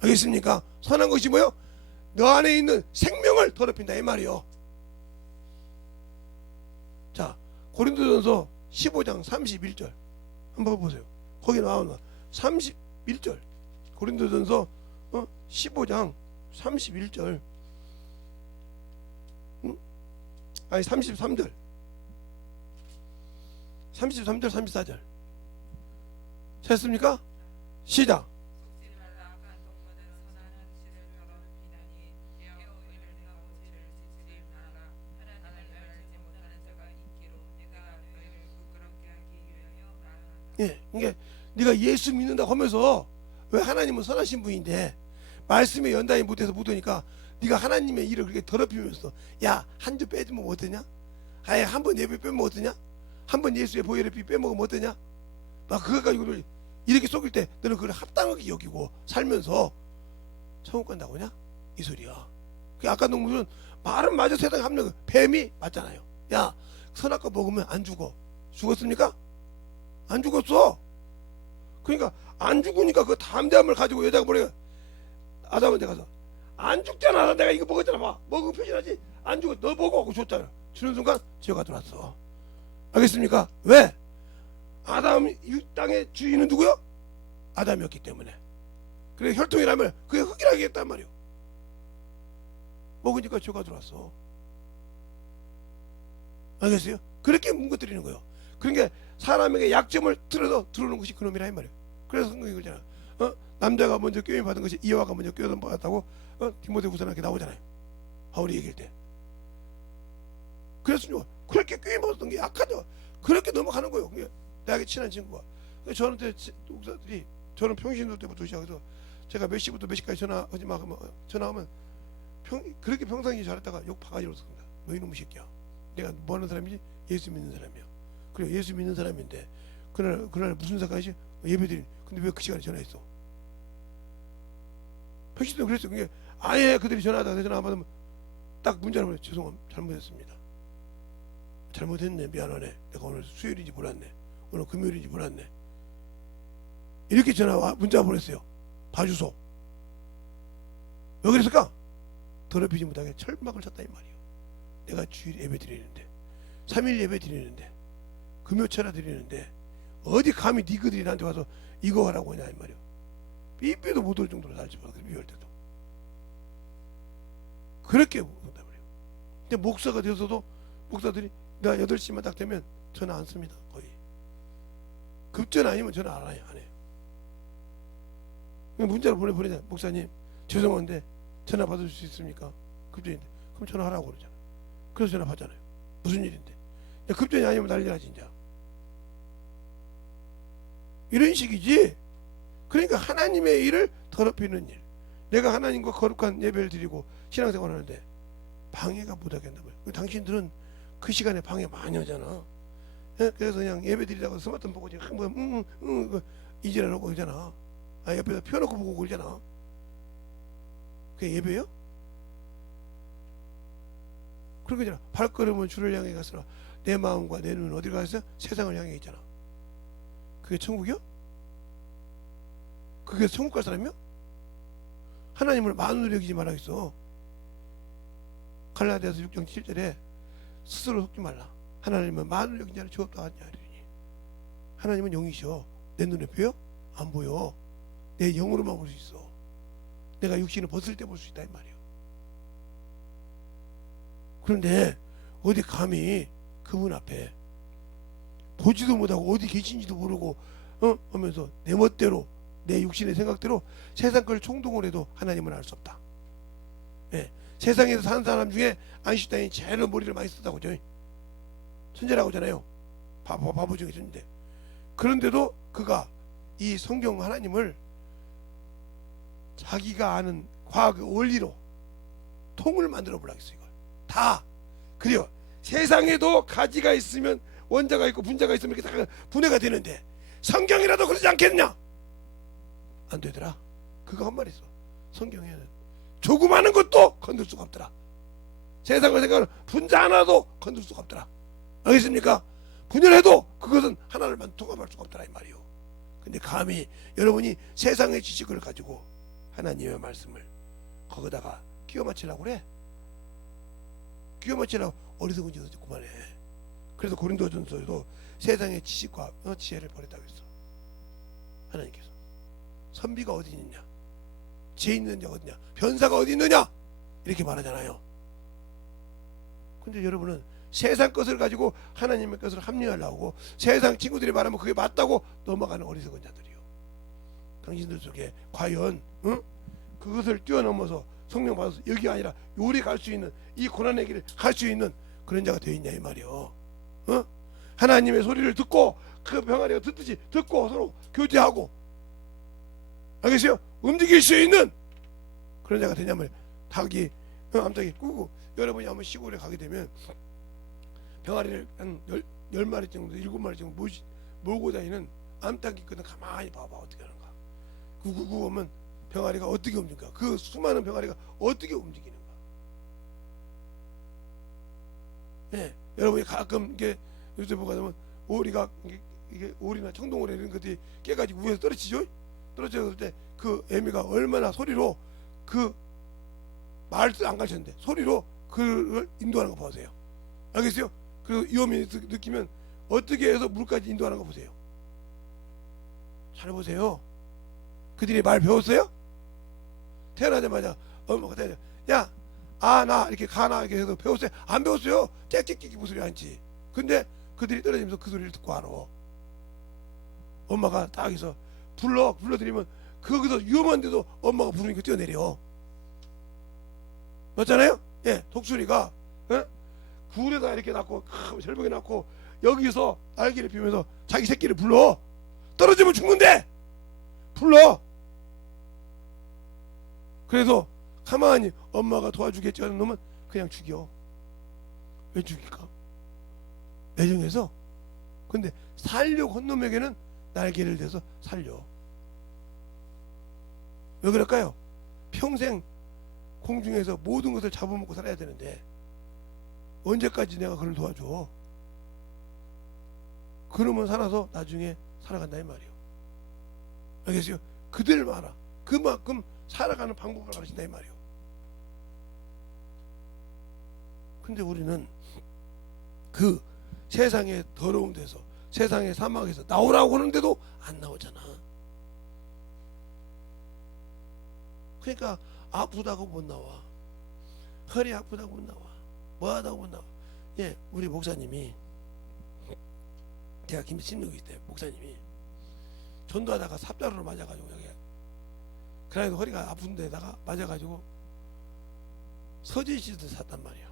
알겠습니까? 선한 것이 뭐요? 너 안에 있는 생명을 더럽힌다 이 말이요. 자 고린도전서 15장 31절 한번 보세요. 거기 나오는 31절 고린도전서 15장 31절 아니 33절 33절 34절 됐습니까? 시작. 속지 말라. 악한 동무는 선한 행실을 더럽히나니 여호와의 의를 오지를 지치지 말라. 하나님을 알지 못하는 자가 있기로 내가 너희를 부끄럽게 하기 위하여 말하노라. 예, 그러니까 네가 예수 믿는다고 하면서 왜 하나님은 선하신 분인데 말씀에 연단이 못해서 못하니까 네가 하나님의 일을 그렇게 더럽히면서 야 한 주 빼주면 어떠냐? 아예 한 번 예배 빼먹으면 어떠냐? 한 번 예수의 보혈의 피 빼먹으면 어떠냐? 막 그거 가지고 이렇게 속일 때 너는 그걸 합당하게 여기고 살면서 천국 간다고 하냐? 이 소리야. 그 아까 농부는 말은 맞아. 세상에 합력 뱀이 맞잖아요. 야, 선악과 먹으면 안 죽어. 죽었습니까? 안 죽었어. 그러니까 안 죽으니까 그 담대함을 가지고 여자가 뭐래? 아담한테 가서 안 죽잖아. 내가 이거 먹었잖아. 봐. 먹으면 표현하지. 안 죽어. 너 먹어. 하고 줬잖아. 주는 순간 죄가 들어왔어. 알겠습니까? 왜? 아담 이 땅의 주인은 누구요? 아담이었기 때문에. 그래 혈통이라면 그게 흑이라게 했단 말이오. 먹으니까 죄가 들어왔어. 알겠어요? 그렇게 뭉거뜨리는 거예요. 그러니까 사람에게 약점을 틀어서 들어오는 것이 그놈이라 이 말이에요. 그래서 성경이 그러잖아. 남자가 먼저 꾀임 받은 것이 이와가 먼저 꾀임 받았다고 디모데후서에 이렇게 나오잖아요. 바울이 얘기할 때. 그래서 그렇게 꾀임 받았던 게 약하죠. 그렇게 넘어가는 거예요. 나에게 친한 친구가 저한테 목사들이 저는 평신도 때부터 시작해서 제가 몇 시부터 몇 시까지 전화하지 마 그러면 전화하면 그렇게 평상시 잘했다가 욕 바가지로 씁니다. 너 이놈의 새끼야. 내가 뭐 하는 사람이지? 예수 믿는 사람이야. 그래 예수 믿는 사람인데 그날 무슨 사건이지? 예배드린. 근데 왜 그 시간에 전화했어? 평신도 그랬어요. 그게 아예 그들이 전화하다가 전화 안 받으면 딱 문자로 보내. 죄송합니다. 잘못했습니다. 잘못했네. 미안하네. 내가 오늘 수요일인지 몰랐네. 오늘 금요일인지 몰랐네. 이렇게 문자 보냈어요. 봐주소. 왜 그랬을까? 더럽히지 못하게 철막을 쳤다 이 말이에요. 내가 주일 예배 드리는데 3일 예배 드리는데 금요철야 드리는데 어디 감히 니그들이 나한테 와서 이거 하라고 하냐 이 말이에요. 삐삐도 못 올 정도로 살지 마. 미워할 때도 그렇게 한단 말이에요. 근데 목사가 되어서도 목사들이 내가 8시만 딱 되면 전화 안 씁니다. 거의 급전 아니면 전화 안 해요. 문자로 보내자. 목사님 죄송한데 전화 받을 수 있습니까? 급전인데. 그럼 전화하라고 그러잖아. 그래서 전화 받잖아요. 무슨 일인데? 야, 급전이 아니면 난리나 진짜. 이런 식이지. 그러니까 하나님의 일을 더럽히는 일. 내가 하나님과 거룩한 예배를 드리고 신앙생활 하는데 방해가 못하게 한단 말이야. 당신들은 그 시간에 방해 많이 하잖아. 예? 그래서 그냥 예배 드리다가 스마트폰 보고 지금 한번 이지랄하고 그러잖아. 옆에서 펴놓고 보고 그러잖아. 그게 예배요? 그런 거잖아. 발걸음은 주를 향해 갔으나 내 마음과 내 눈은 어디로 가있어? 세상을 향해 있잖아. 그게 천국이요? 그게 천국 갈 사람이요? 하나님을 만으로 여기지 말라겠어. 갈라디아서 6장 7절에 스스로 속지 말라. 하나님은 만으로 여긴 자를 주었다 하냐 이러니. 하나님은 영이셔. 내 눈에 보여? 안 보여. 내 영으로만 볼 수 있어. 내가 육신을 벗을 때 볼 수 있다 이 말이에요. 그런데 어디 감히 그분 앞에 보지도 못하고 어디 계신지도 모르고 하면서 내 멋대로 내 육신의 생각대로 세상 걸 총동을 해도 하나님은 알 수 없다. 예, 세상에서 사는 사람 중에 아인슈타인이 제일 머리를 많이 썼다고 하죠. 천재라고 하잖아요. 바보 중에 천재. 그런데도 그가 이 성경 하나님을 자기가 아는 과학 원리로 통을 만들어 보라겠어요. 이걸 다 그래요. 세상에도 가지가 있으면 원자가 있고 분자가 있으면 이렇게 다 분해가 되는데 성경이라도 그러지 않겠냐? 안 되더라. 그거 한 말 있어. 성경에는 조그마한 것도 건들 수가 없더라. 세상을 생각하는 분자 하나도 건들 수가 없더라. 알겠습니까? 분열해도 그것은 하나를만 통합할 수가 없더라 이 말이요. 근데 감히 여러분이 세상의 지식을 가지고 하나님의 말씀을 거기다가 끼워 맞추려고 그래. 끼워 맞추려고 어리석은 짓을 그만해. 그래서 고린도전서에도 세상의 지식과 지혜를 버렸다고 했어. 하나님께서 선비가 어디 있느냐, 지혜 있는 자가 어디냐, 변사가 어디 있느냐 이렇게 말하잖아요. 근데 여러분은 세상 것을 가지고 하나님의 것을 합리화하려고 세상 친구들이 말하면 그게 맞다고 넘어가는 어리석은 자들이요. 당신들 속에 과연 그것을 뛰어넘어서 성령 받아서 여기가 아니라 요리 갈 수 있는 이 고난의 길을 갈 수 있는 그런 자가 되어 있냐 이 말이요. 하나님의 소리를 듣고 그 병아리가 듣듯이 듣고 서로 교제하고, 알겠어요? 움직일 수 있는 그런 자가 되냐면 닭이 암탉이 꾸고 여러분이 한번 시골에 가게 되면 병아리를 한 10마리 정도 7마리 정도 몰고 다니는 암탉이 있거든. 가만히 봐봐 어떻게 하는가. 그거 보면 병아리가 어떻게 움직인가. 그 수많은 병아리가 어떻게 움직이는가. 예, 여러분이 가끔 이게 유튜브 가면 오리가 이게 오리나 청동오리 이런 것들이 깨가지고 위에서 떨어지죠. 떨어졌을 때 그 애미가 얼마나 소리로 그 말도 안 가르쳤는데 소리로 그걸 인도하는 거 보세요. 알겠어요? 그리고 위험이 느끼면 어떻게 해서 물까지 인도하는 거 보세요. 잘 보세요. 그들이 말 배웠어요? 태어나자마자 엄마가 태어나 야, 아, 나 이렇게 가나 이렇게 해서 배웠어요? 안 배웠어요. 짹짹짹 무소리 하지. 근데 그들이 떨어지면서 그 소리를 듣고 알아. 엄마가 딱 해서 불러드리면 거기서 위험한데도 엄마가 부르니까 뛰어내려. 맞잖아요? 예, 독수리가 굴에다 이렇게 놨고 절벽에 놨고 여기서 날개를 피우면서 자기 새끼를 불러. 떨어지면 죽는데 불러. 그래서 가만히 엄마가 도와주겠지 하는 놈은 그냥 죽여. 왜 죽일까? 애정해서. 근데 살려고 한 놈에게는 날개를 대서 살려. 왜 그럴까요? 평생 공중에서 모든 것을 잡아먹고 살아야 되는데 언제까지 내가 그를 도와줘? 그러면 살아서 나중에 살아간다 이 말이에요. 알겠어요? 그들 말아. 그만큼 살아가는 방법을 가르친다 이 말이에요. 근데 우리는 그 세상의 더러운 데서 세상의 사막에서 나오라고 하는데도 안 나오잖아. 그러니까 아프다고 못 나와. 허리 아프다고 못 나와. 뭐하다고 못 나와. 예, 우리 목사님이 제가 김신능이 있대요. 목사님이 전도하다가 삽자루를 맞아가지고 여기 그래도 허리가 아픈 데다가 맞아가지고 서재시도 샀단 말이야.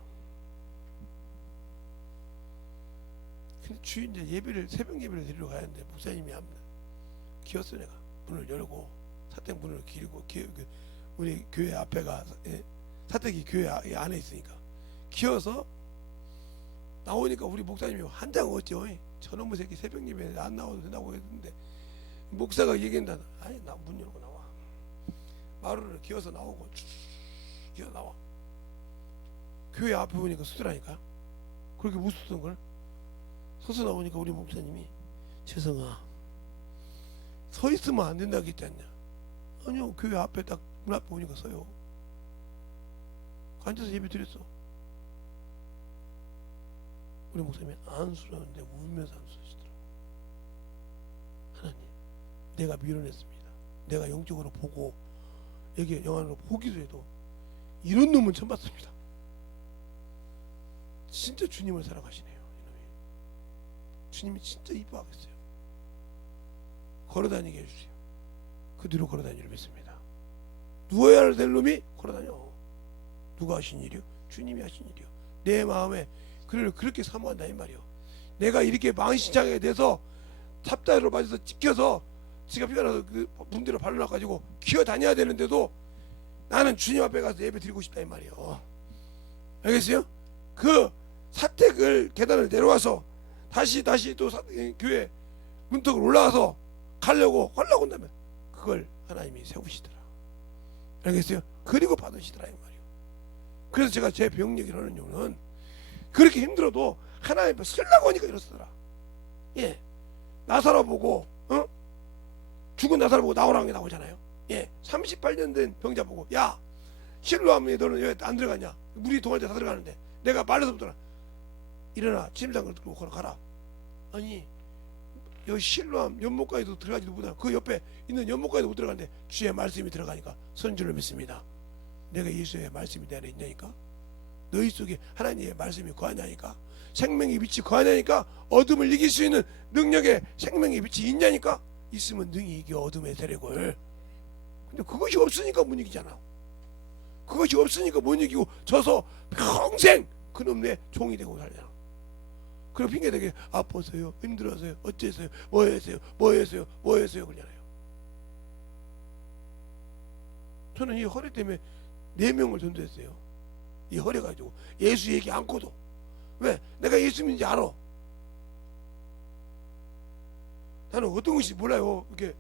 근데 주인 이제 예배를 새벽 예배를 드리러 가야 하는데 목사님이 합니다. 기었어 내가 문을 열고 사택 문을 기르고 우리 교회 앞에가 사택이 교회 안에 있으니까 기어서 나오니까 우리 목사님이 한장 어찌 저놈의 새끼 새벽 예배 안 나와도 된다고 했는데 목사가 얘기한다. 아니 나 문 열고 나와. 마루를 기어서 나오고 기어 나와. 교회 앞에 보니까 수더라니까. 그렇게 못 쓰던 걸 서서 나오니까 우리 목사님이 재성아 서 있으면 안 된다고 했지 않냐. 아니요 교회 앞에 딱 문 앞에 오니까 서요. 앉아서 예배 드렸어. 우리 목사님이 안수라는데 울면서 안수하시더라고. 하나님 내가 밀어냈습니다. 내가 영적으로 보고 여기 영안으로 보기도 해도 이런 놈은 처음 봤습니다. 진짜 주님을 사랑하시네요. 이놈이. 주님이 진짜 이뻐하겠어요. 걸어다니게 해주세요. 그 뒤로 걸어다니기를 믿습니다. 누워야 될 놈이 걸어다녀. 누가 하신 일이요? 주님이 하신 일이요. 내 마음에 그를 그렇게 사모한다 이 말이요. 내가 이렇게 망신창에 대해서 삽다리로 맞아서 찍혀서 지가 피가 나서 그 붕대로 발로 나가지고 기어 다녀야 되는데도 나는 주님 앞에 가서 예배 드리고 싶다 이 말이요. 알겠어요? 그 사택을 계단을 내려와서 다시 또 교회 문턱을 올라가서 가려고 한다면 그걸 하나님이 세우시더라. 알겠어요? 그리고 받으시더라 이 말이요. 그래서 제가 제 병 얘기를 하는 이유는 그렇게 힘들어도 하나님 앞에 쓰려고 하니까 이렇더라. 예, 나사로 보고 죽은 나사로 보고 나오라는 게 나오잖아요. 예, 38년 된 병자 보고 야 실로암에 너는 왜 안 들어가냐. 물이 동안에 다 들어가는데 내가 말해서 못 들어가. 일어나 침상을 들고 걸어가라. 아니 여기 실로암 연못까지도 들어가지도 못하고 그 옆에 있는 연못까지도 못 들어가는데 주의 말씀이 들어가니까 선 줄로 믿습니다. 내가 예수의 말씀이 내 안에 있냐니까. 너희 속에 하나님의 말씀이 거하냐니까. 생명의 빛이 거하냐니까. 어둠을 이길 수 있는 능력의 생명의 빛이 있냐니까. 있으면 능히 이겨 어둠의 세력을. 근데 그것이 없으니까 못 이기잖아. 그것이 없으니까 못 이기고 져서 평생 그놈의 종이 되고 살잖아. 그리고 핑계대게 아파서요, 힘들어서요, 어째서요, 뭐했어요 그러잖아요. 저는 이 허리 때문에 4명을 전도했어요. 이 허리 가지고 예수 얘기 않고도 왜? 내가 예수님인지 알아. 나는 어떤 것이 몰라요. 이렇게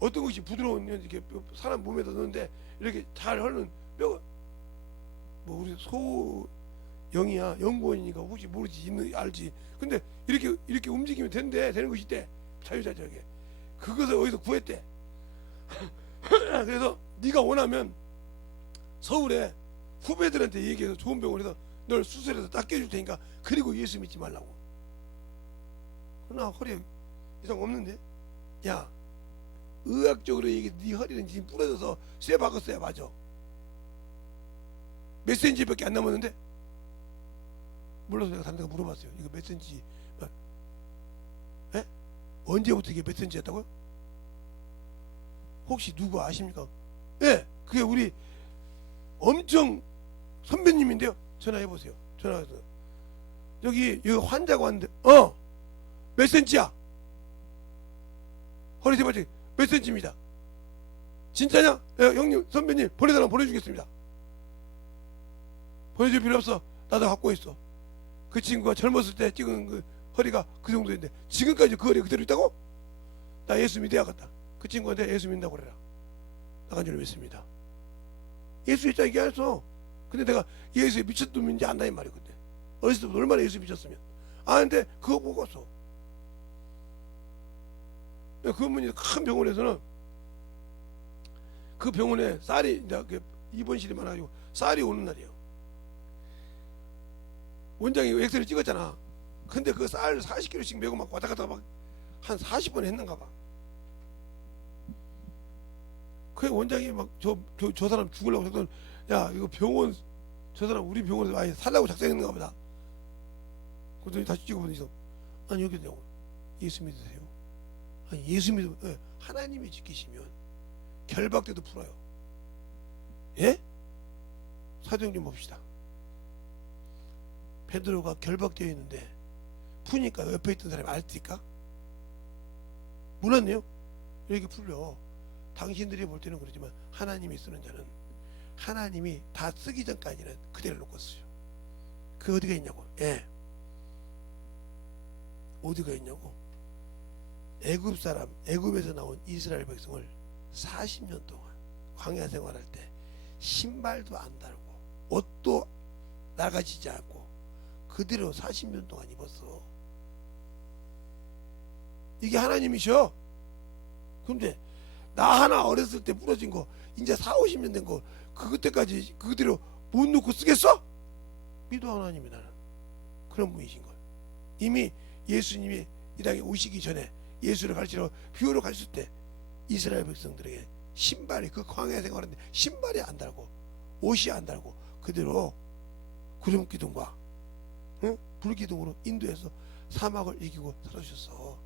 어떤 것이 부드러운 이렇게 사람 몸에다 넣는데 이렇게 잘 하는 뼈가 뭐 우리 소영이야 연구원이니까 혹시 모르지 있는 알지. 근데 이렇게 움직이면 된대 되는 것이 있대 자유자재하게. 그것을 어디서 구했대. 그래서 네가 원하면 서울에 후배들한테 얘기해서 좋은 병원에서 널 수술해서 딱 깨줄 테니까 그리고 예수 믿지 말라고. 그러나 허리에 이상 없는데. 야 의학적으로 얘기해 네 허리는 지금 부러져서 쇠 박았어야 맞아. 몇 센치밖에 안 남았는데. 몰라서 내가 다른 데가 물어봤어요. 이거 몇 센치? 에? 언제부터 이게 몇 센치였다고요? 혹시 누구 아십니까? 예, 그게 우리 엄청 선배님인데요. 전화해보세요. 전화해서 여기 환자가 왔는데 몇 센치야? 허리 대바지 몇 센치입니다. 진짜냐? 예, 형님 선배님 보내달라면 보내주겠습니다. 보내줄 필요 없어. 나도 갖고 있어. 그 친구가 젊었을 때 찍은 그 허리가 그 정도인데 지금까지 그 허리가 그대로 있다고? 나 예수 믿어야겠다. 그 친구한테 예수 믿는다고 그래라. 나간 줄 믿습니다. 예수 믿자 얘기했어. 근데 내가 예수에 미쳤든 믿는지 안다 이 말이야. 근데 어렸을 때부터 얼마나 예수 믿었으면. 아 근데 그거 보고 왔어. 그 어머니 큰 병원에서는 그 병원에 쌀이 이제 입원실이 많아가지고 쌀이 오는 날이에요. 원장이 엑스를 찍었잖아. 근데 그 쌀 40kg씩 메고 막 왔다 갔다 막 한 40번 했는가 봐. 그 원장이 막 저 사람 죽으려고 했더니 야 이거 병원 저 사람 우리 병원에서 아예 살라고 작성했는가 보다. 그랬더니 다시 찍어보니까 아니 여기 내고 예수 믿으세요. 아니 예수 믿으면 하나님이 지키시면 결박돼도 풀어요. 예? 사도행전 봅시다. 베드로가 결박되어 있는데 푸니까 옆에 있던 사람이 알았을까? 몰랐네요. 이렇게 풀려. 당신들이 볼 때는 그렇지만 하나님이 쓰는 자는 하나님이 다 쓰기 전까지는 그대로 놓고 써요. 그 어디가 있냐고. 예. 어디가 있냐고. 애굽 사람, 애굽에서 나온 이스라엘 백성을 40년 동안 광야 생활할 때 신발도 안 달고 옷도 나가지지 않고 그대로 40년 동안 입었어. 이게 하나님이셔. 근데 나 하나 어렸을 때 부러진 거 이제 40-50년 된 거 그때까지 그대로 못 놓고 쓰겠어? 믿어 하나님이 나는 그런 분이신 걸. 이미 예수님이 이 땅에 오시기 전에 예수를 가르치러 비유로 갔을 때 이스라엘 백성들에게 신발이 그 광야 생활하는데 신발이 안 달고 옷이 안 달고 그대로 구름 기둥과 불 기둥으로 인도해서 사막을 이기고 살아주셨어.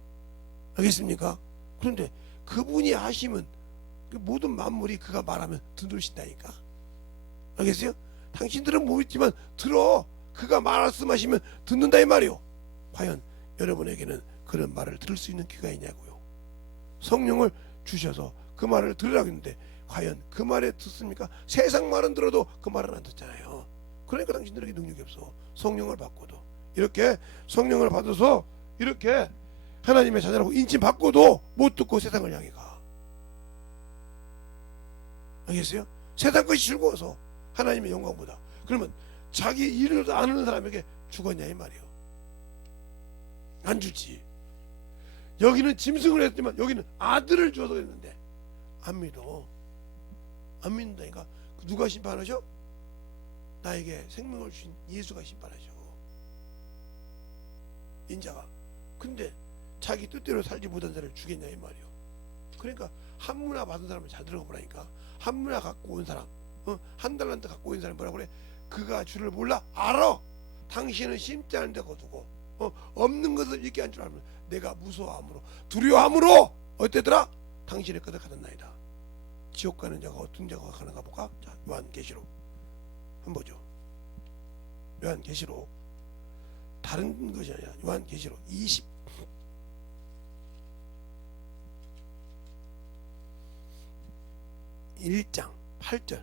알겠습니까? 그런데 그분이 하시면 그 모든 만물이 그가 말하면 듣는다니까. 알겠어요? 당신들은 못 믿지만 들어. 그가 말씀하시면 듣는다 이 말이요. 과연 여러분에게는 그런 말을 들을 수 있는 귀가 있냐고요. 성령을 주셔서 그 말을 들으라고 했는데 과연 그 말에 듣습니까? 세상 말은 들어도 그 말은 안 듣잖아요. 그러니까 당신들에게 능력이 없어. 성령을 받고도 이렇게 성령을 받아서 이렇게 하나님의 자녀라고 인침 받고도 못 듣고 세상을 향해 가. 알겠어요? 세상 것이 즐거워서 하나님의 영광보다. 그러면 자기 일을 안 하는 사람에게 죽었냐 이 말이에요. 안 주지. 여기는 짐승을 했지만 여기는 아들을 줘서 했는데 안 믿어. 안 믿는다니까. 누가 심판하셔? 나에게 생명을 주신 예수가 심판하셔. 인자가. 근데 자기 뜻대로 살지 못한 사람을 죽였냐 이 말이요. 그러니까 한문화 받은 사람을 잘 들어보라니까. 한문화 갖고 온 사람, 한 달란트 갖고 온 사람 뭐라 그래? 그가 주를 몰라? 알아. 당신은 심지 않은 데 거두고 없는 것을 잊게 한 줄 알면 내가 무서워함으로 두려워함으로 어땠더라? 당신의 것을 가졌나이다. 지옥 가는 자가 어떤 자가 가는가 볼까? 자, 요한계시록 한번 보죠. 요한계시록 다른 것이 아니라 요한계시록 21장 8절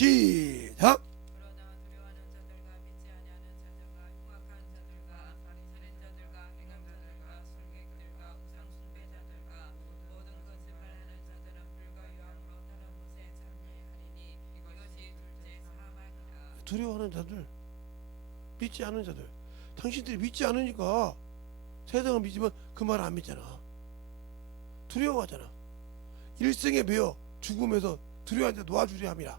시작. 그러나 두려워하는 자들과 믿지 아니하는 자들과 흉악한 자들과 살인자들과 행음자들과 술객들과 우상 숭배자들과 모든 거짓말하는 자들은 불과 유황으로 다른 못에 참여하리니 이것이 둘째 사망이라. 두려워하는 자들, 믿지 않은 자들. 당신들이 믿지 않으니까 세상을 믿으면 그 말 안 믿잖아. 두려워하잖아. 일생에 매여 죽음에서 두려워하는 자 놓아주려 함이라.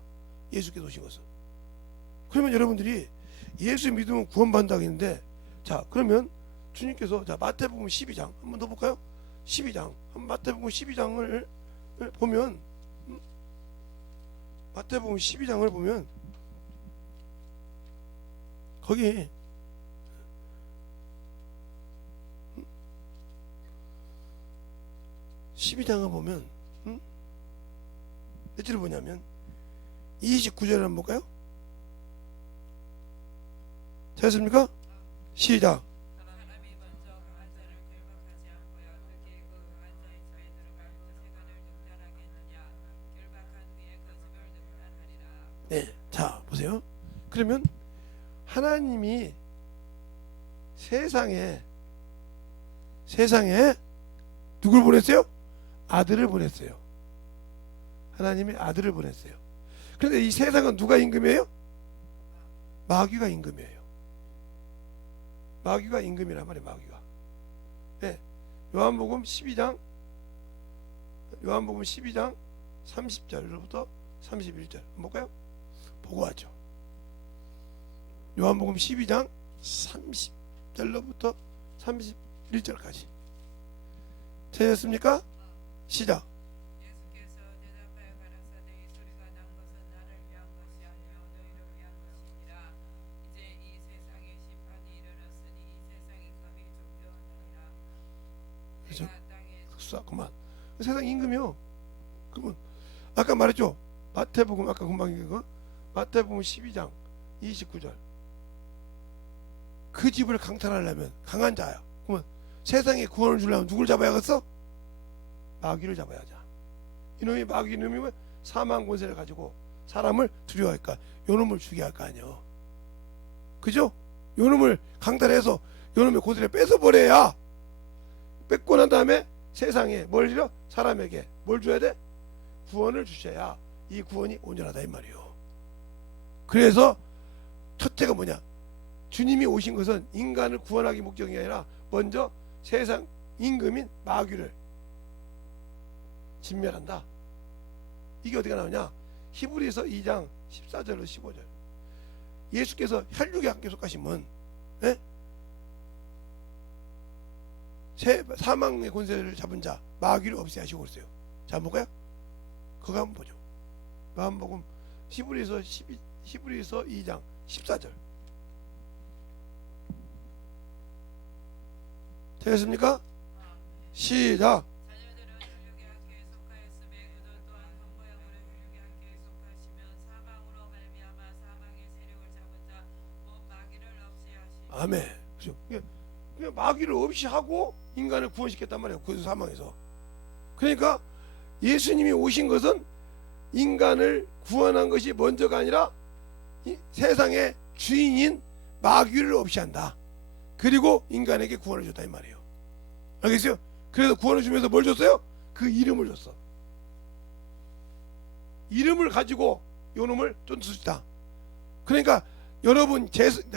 예수께서 오신 것은. 그러면 여러분들이 예수 믿으면 구원받는다고 했는데, 자 그러면 주님께서 자 마태복음 12장 한번 더 볼까요? 12장 마태복음 12장을 보면 마태복음 12장을 보면 거기 12장을 보면 몇 절을 보냐면 29절을 한번 볼까요? 됐습니까? 시작. 사람이 먼저 강한 자를 결박하지 않고야 어떻게 그 강한 자의 처에 들어가고 세간을 등단하겠느냐. 결박한 후에 그 집을 등단하리라. 네, 자 보세요. 그러면 하나님이 세상에 누굴 보냈어요? 아들을 보냈어요. 하나님이 아들을 보냈어요. 그런데 이 세상은 누가 임금이에요? 마귀가 임금이에요. 마귀가 임금이란 말이에요. 마귀가. 네, 요한복음 12장 30절로부터 31절 한번 볼까요? 보고 하죠. 요한복음 12장 30절로부터 31절까지 되셨습니까? 시작. 예수께서 대답하여 가라사대 이 소리가 난 것은 나를 위한 것이 아니요 너희를 위한 것이니라. 이제 이 세상의 심판이 이르렀으니 이 세상이 감히 쫓겨나니라. 그죠? 내가 땅에 그만. 세상 임금이요. 그러면 아까 말했죠. 마태복음 아까 금방 읽은 거 마태복음 12장 29절. 그 집을 강탈하려면 강한 자야. 그러면 세상에 구원을 주려면 누굴 잡아야겠어? 마귀를 잡아야죠. 이놈이 마귀 놈이면 사망 권세를 가지고 사람을 두려워할까? 요놈을 죽여야 할 거 아니요. 그죠? 요놈을 강탈해서 요놈의 고세를 뺏어버려야, 뺏고 난 다음에 세상에 뭘 주려? 사람에게 뭘 줘야 돼? 구원을 주셔야 이 구원이 온전하다 이 말이요. 그래서 첫째가 뭐냐? 주님이 오신 것은 인간을 구원하기 목적이 아니라 먼저 세상 임금인 마귀를 진멸한다. 이게 어디가 나오냐? 히브리서 2장 14절로 15절. 예수께서 혈육에 함께 속하시면 사망의 권세를 잡은 자 마귀를 없애 하시고 있어요. 자, 볼까요? 그거 한번 보죠. 요한복음 히브리서 2장 14절. 되겠습니까? 시작. 자녀들은 혈육의 학교에 속하였으며 그도 또한 한 모양으로 혈육의 학교에 속하시면 사망으로 말미암아 사망의 세력을 잡은 자 곧 마귀를 없이 하시니. 아멘. 그죠? 그냥 마귀를 없이 하고 인간을 구원시켰단 말이에요. 그 사망에서. 그러니까 예수님이 오신 것은 인간을 구원한 것이 먼저가 아니라 이 세상의 주인인 마귀를 없이 한다. 그리고 인간에게 구원을 줬다 이 말이에요. 알겠어요? 그래서 구원을 주면서 뭘 줬어요? 그 이름을 줬어. 이름을 가지고 요놈을 쫓수다. 그러니까 여러분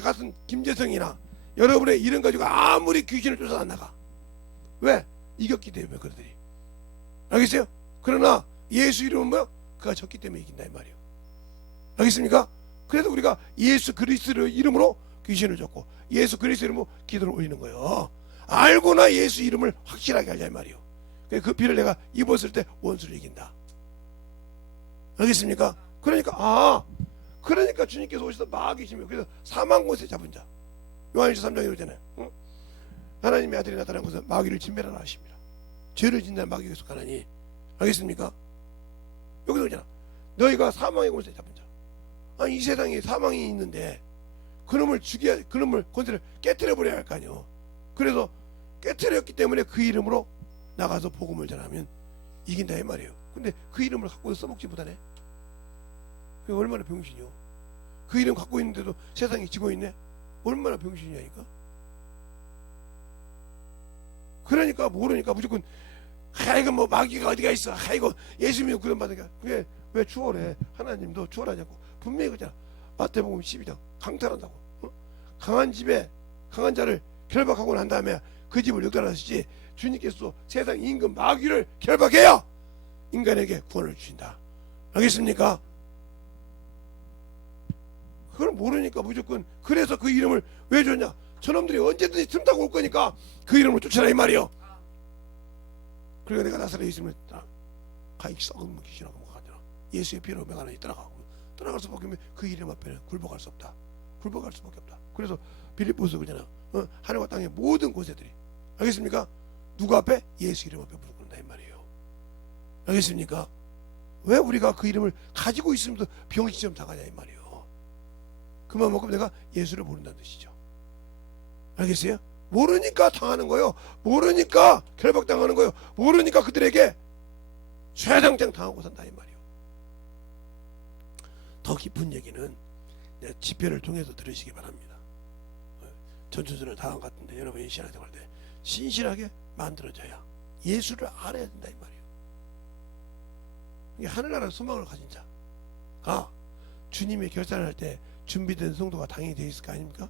같은 김재성이나 여러분의 이름 가지고 아무리 귀신을 쫓아 안 나가. 왜? 이겼기 때문에 그들이. 알겠어요? 그러나 예수 이름은 뭐요? 그가 졌기 때문에 이긴다 이 말이에요. 알겠습니까? 그래서 우리가 예수 그리스도의 이름으로 귀신을 쫓고 예수 그리스도 이름으로 기도를 올리는 거예요. 알고나 예수 이름을 확실하게 하자 이 말이에요. 그 피를 내가 입었을 때 원수를 이긴다. 알겠습니까? 그러니까 주님께서 오셔서 마귀시며 그래서 사망 권세 잡은 자. 요한일서 3장에 이러잖아요. 응? 하나님의 아들이 나타난 것은 마귀를 진멸하라 하십니다. 죄를 짓는 마귀가 속하나니. 알겠습니까? 여기서 그러잖아. 너희가 사망의 권세 잡은 자. 아니 이 세상에 사망이 있는데 그놈을 죽여야, 그놈을 권세를 깨뜨려 버려야 할 거 아니요. 그래서 깨뜨렸기 때문에 그 이름으로 나가서 복음을 전하면 이긴다 이 말이에요. 근데 그 이름을 갖고 써먹지 못하네. 그게 얼마나 병신이요. 그 이름 갖고 있는데도 세상에 지고 있네. 얼마나 병신이냐니까. 그러니까 모르니까 무조건 이거 뭐 마귀가 어디가 있어. 이거 예수 믿고 구원 받으니까. 그게 왜 추월해. 하나님도 추월하냐고. 분명히 그잖아. 마태복음 12장 강탈한다고. 강한 집에 강한 자를 결박하고 난 다음에 그 집을 역전하시지, 주님께서 세상 임금 마귀를 결박해야 인간에게 구원을 주신다. 알겠습니까? 그걸 모르니까 무조건. 그래서 그 이름을 왜 줬냐. 저놈들이 언제든지 틈 타고 올 거니까 그 이름을 쫓아라 이 말이요. 그러니까 내가 나사렛에 있으면 가히 썩은 귀신하고 가잖아. 예수의 피로 명하나니 떠나갈 수밖에 없는 그 이름 앞에는 굴복할 수 없다. 굴복할 수밖에 없다. 그래서 빌립보서 그잖아. 하늘과 땅의 모든 곳에들이, 알겠습니까? 누구 앞에? 예수 이름 앞에 무릎 꿇는다 이 말이에요. 알겠습니까? 왜 우리가 그 이름을 가지고 있으면서 병신처럼 당하냐 이 말이에요. 그만큼 내가 예수를 모른다는 뜻이죠. 알겠어요? 모르니까 당하는 거예요. 모르니까 결박당하는 거예요. 모르니까 그들에게 최장장 당하고 산다 이 말이에요. 더 깊은 얘기는 집회를 통해서 들으시기 바랍니다. 전초전을 당한 것 같은데 여러분이 신앙생활 때 신실하게 만들어져야 예수를 알아야 된다 이 말이에요. 이게 하늘나라 소망을 가진 자가 주님의 결산을 할 때 준비된 성도가 당연히 되어 있을 거 아닙니까?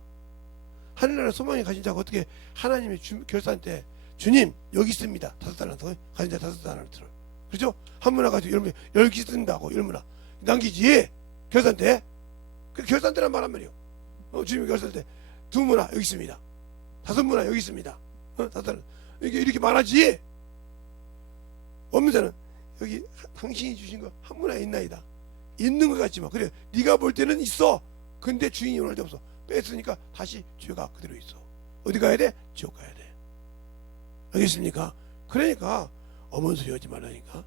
하늘나라 소망이 가진 자가 어떻게 하나님의 결산 때 주님 여기 있습니다 5달란트 가진 자 5달란트를, 그렇죠? 한 문화 가지고 여러분 여기 있습니다고 10문화 남기지. 결산 때 그 결산 때란 말한 말이에요. 주님의 결산 때 2문화 여기 있습니다, 5문화 여기 있습니다, 5달란트 이렇게 말하지. 없는 자는 여기 당신이 주신 거 한 문화에 있나이다. 있는 것 같지만 그래 네가 볼 때는 있어. 근데 주인이 원할 때 없어. 뺐으니까 다시 죄가 그대로 있어. 어디 가야 돼? 지옥 가야 돼. 알겠습니까? 그러니까 어머니 소리 하지 말라니까.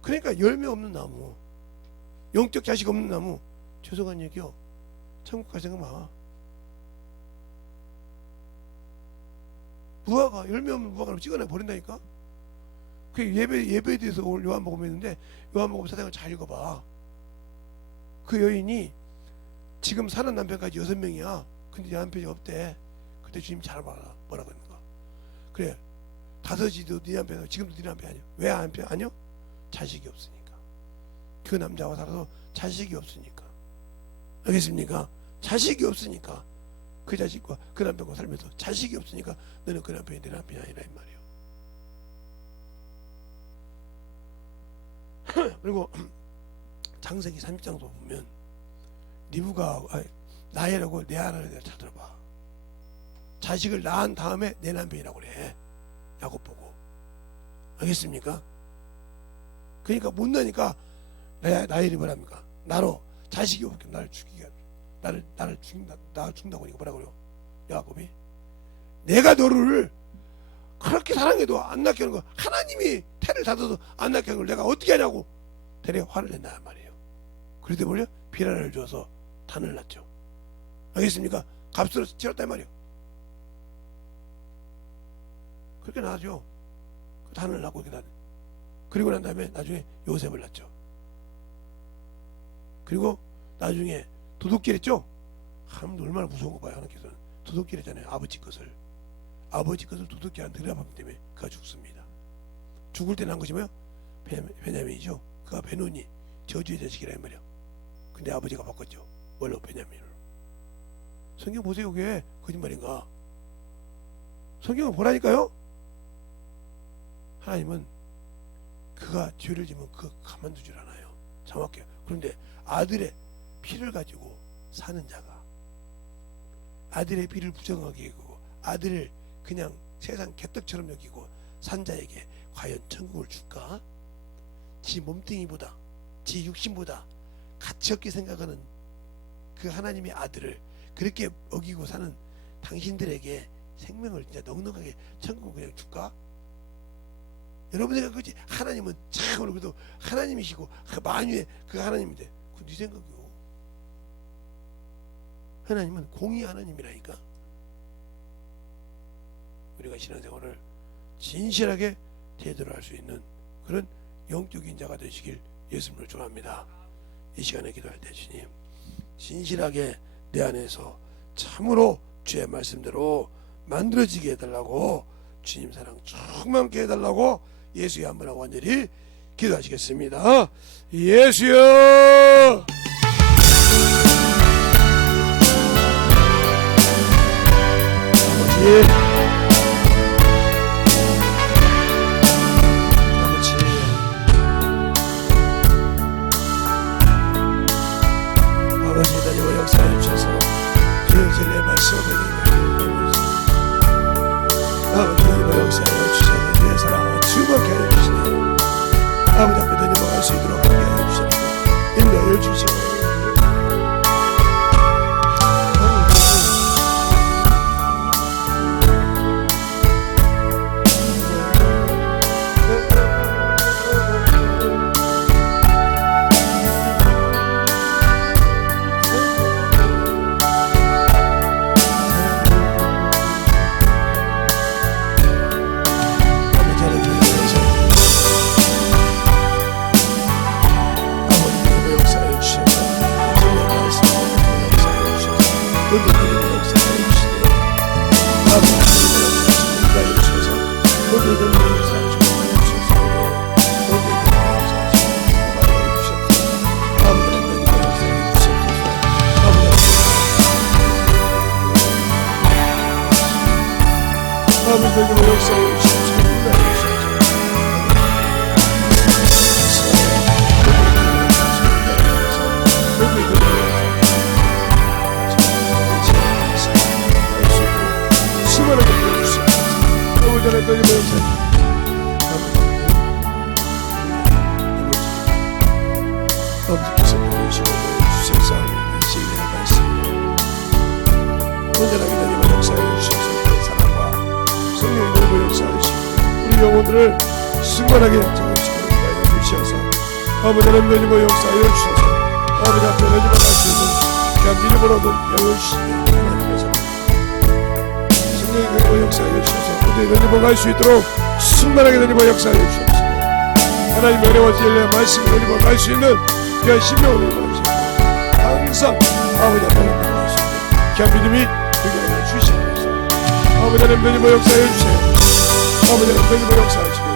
그러니까 열매 없는 나무, 영적 자식 없는 나무, 죄송한 얘기요, 천국 갈 생각 마. 무화과, 열매 없는 무화과를 찍어내 버린다니까. 그 예배에 대해서 오늘 요한복음에 있는데 요한복음 4장을 잘 읽어봐. 그 여인이 지금 사는 남편까지 6명이야. 근데 남편이 없대. 그때 주님 잘 봐라. 뭐라고 했는가. 그래 5이도 네 남편, 지금도 네 남편 아니야. 왜 남편 아니요? 자식이 없으니까. 그 남자와 살아서 자식이 없으니까. 알겠습니까? 자식이 없으니까. 그 자식과 그 남편과 살면서 자식이 없으니까 너는 그 남편이 내 남편이 아니라 이 말이에요. 그리고 창세기 30장도 보면 리브가 나혜라고 레아를 찾아봐. 자식을 낳은 다음에 내 남편이라고 그래. 야곱 보고. 알겠습니까? 그러니까 못 나니까 나혜리 뭐랍니까? 나로 자식이 없게 나를 죽이게, 나를 죽인다고 하니까 뭐라고 그래요? 야곱이 내가 너를 그렇게 사랑해도 안 낳게 하는 거, 하나님이 태를 닫아서 안 낳게 하는 걸 내가 어떻게 하냐고 대래 화를 낸단 말이에요. 그런데 뭐냐? 비라를 줘서 단을 낳죠. 알겠습니까? 값으로 치렀단 말이에요. 그렇게 낳아줘. 그 단을 낳고 이렇게 그리고 난 다음에 나중에 요셉을 낳죠. 그리고 나중에 도둑질 했죠. 하나님도 얼마나 무서운 거 봐요. 하나님께서는 도둑질 했잖아요. 아버지 것을 도둑질한 드라밤 때문에 그가 죽습니다. 죽을 때 난 것이 뭐예요? 베냐민이죠. 그가 베노니 저주의 자식이라 말이야. 근데 아버지가 바꿨죠. 뭘로? 베냐민으로. 성경 보세요. 그게 거짓말인가? 성경을 보라니까요. 하나님은 그가 죄를 지면 그가 가만두질 않아요. 정확해요. 그런데 아들의 피를 가지고 사는 자가, 아들의 피를 부정하게 여기고 아들을 그냥 세상 개떡처럼 여기고 산 자에게 과연 천국을 줄까? 지 몸뚱이보다, 지 육신보다 가치 없게 생각하는 그 하나님의 아들을 그렇게 어기고 사는 당신들에게 생명을 진짜 넉넉하게 천국을 그냥 줄까? 여러분 생각하지? 하나님은 참으로 그래도 하나님이시고 그 만유의 그 하나님인데 그 네 생각이요. 하나님은 공의 하나님이라니까. 우리가 신앙생활을 진실하게 제대로 할 수 있는 그런 영적인 자가 되시길 예수님을 축원합니다. 이 시간에 기도할 때 주님 진실하게 내 안에서 참으로 주의 말씀대로 만들어지게 해달라고, 주님 사랑 충만케 해달라고 예수의 한번 완전히 기도하시겠습니다. 예수여, 아버지 나와 역사해 주셔서 주의 진리의 말씀을 아버지 나와 역사해 주셔서 주의 사랑을 충만케 하여 주시네. 아버지 앞에 넘어갈 수 있도록 하게 하여 주시고 인도하여 주시고 영혼들을 승만하게 적으시고 인도하여 주셔서 아버지 하나님 역사하여 주셔서 아버지 앞에 내려갈 수 있는 그냥 믿음을 얻은 영을 주시니 하나님께서 성령의 역사하여 주셔서 우리의 내려갈 수 있도록 승만하게 내려가 역사하여 주셔서 하나님 은혜와 진리의 말씀을 내려갈 수 있는 그냥 심령을 내려가 주시고 항상 아버지 앞에 내려갈 수 있는 그냥 믿음이 되게 하여 주시옵소서. 아버지 하나님 내려가 역사하여 주세요. 아버지 하나님 역사하시고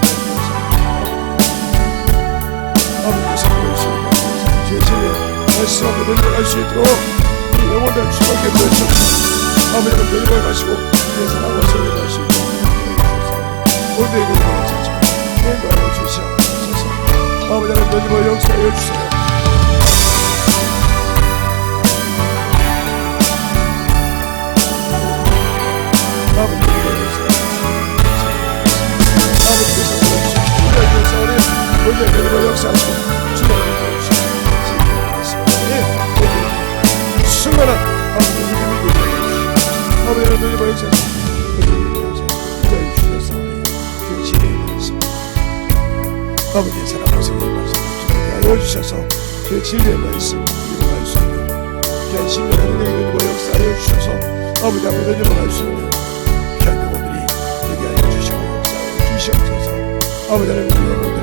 아버지께서 보여주시고 주의 진리의 말씀 앞에 내려갈 수 있도록 이 영혼들을 주밖에 보여주옵소서. 아버지 하나님 내려가시고 내 사랑과 성령을 할 수 있도록 모두에게 내려가시고 인도하여 주시옵소서. 아버지 하나님 내려가 역사하여 주세요. 하나님의 역사하시고 주님의 역사하시고 충만한 아버지 믿음이 되어주시고 아버지 하나님의 역사하시고 아버지의 사랑과 성령의 말씀을 알려주셔서 주의 진리의 말씀을 이루어갈 수 있는 귀한 신령한 은혜의 역사하여 주셔서 아버지 앞에 내려갈 수 있는 귀한 영혼들이 되게 하여 주시고 역사하여 주시옵소서. 아버지 하나님의 영혼들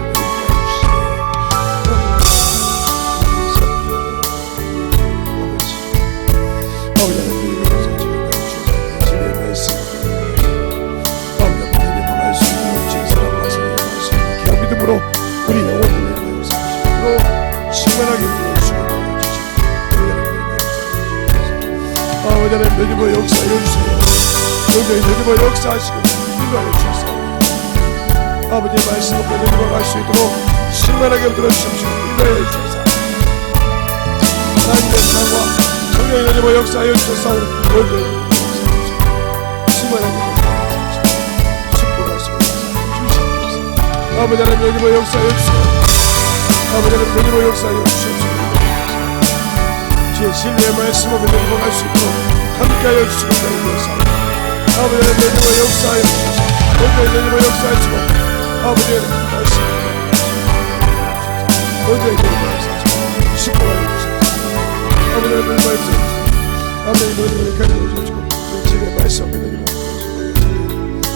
우리 영혼들의 역사하시고 충만하게 불러주시고 아버지 하나님 내리버 역사하여 주세요. 여기에 내리버 역사하시고 인도하여 주셔서 아버지의 말씀을 내리버 갈 수 있도록 충만하게 불러주십시오. 인도하여 주셔서 하나님의 사랑과 성령의 내리버 역사하여 주셔서 여기에 충만하게 아버지 하나님 여기로 역사하여 주세요. 아버지 하나님 여기로 역사하여 주시옵소서. 주의 진리의 말씀 앞에 여기로 갈 수 있도록 함께하여 주시고 기다리면서 아버지 하나님 여기로 역사하여 주셔서 여기로 역사하시고 아버지 하나님 말씀 여기로 역사하시고 축복하여 주셔서 아버지 하나님 여기로 역사하여 주셔서 아버지 하나님 여기로 가져주시고 주의 진리의 말씀 앞에 여기로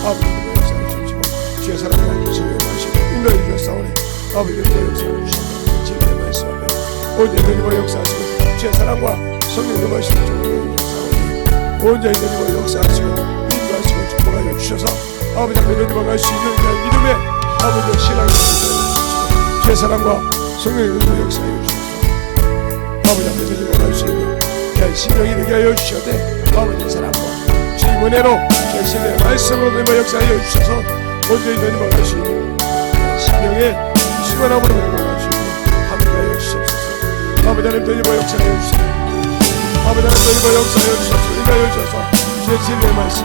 아버지 하나님 역사하여 주시고 주의 사랑과 진리의 인도해 주셨사오니 아버지의 역사를 주시옵소서. 진리의 말씀 앞에 온전히 누리고 역사하시고 주의 사랑과 성령의 말씀을 주는 역사하오니 온전히 누리고 역사하시고 인도하시고 축복하여 주셔서 아버지 앞에 누리고 갈 수 있는 그런 믿음의 아버지의 신앙이 되시고 주의 사랑과 성령의 누리고 역사하여 주셔서 아버지 앞에 누리고 갈 수 있는 그런 신령이 되게 하여 주셔되 아버지의 사랑과 주님 은혜로 계신의 말씀으로 누리고 역사하여 주셔서 온전히 누리고 갈 수 있는 신령의 수고나무로 누리고 갈 수 있는 함께하여 주시옵소서. 아버지 하나님 누리고 역사하여 주시옵소서. 아버지 하나님 누리고 역사하여 주셔서 인하여 주셔서 주의 진리의 말씀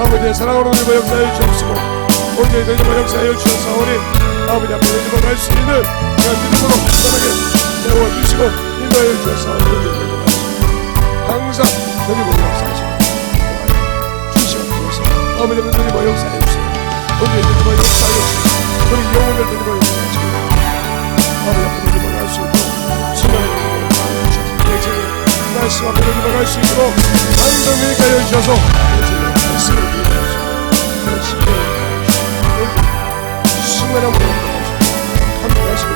아버지의 사랑으로 누리고 역사하여 주옵시고 온전히 누리고 역사하여 주셔서 우리 아버지 앞에 누리고 갈 수 있는 그런 믿음으로 편하게 세워주시고 인하여 주셔서 온전히 누리고 갈 수 있는 항상 누리고 역사하시고 주시옵소서. 아버지 하나님 누리고 역사하여 주시고 온전히 누리고 역사하여 주시고 우리 영혼을 누리고 역사하시고 아버지 앞에 누리고 갈 수 있고 신앙을 누리고 역사하여 주셔서 말씀 앞에 넘어갈 수 있도록 항상 믿게 하여 주셔서 말씀을 믿게 하여 주시고 승만함으로 함께 하시고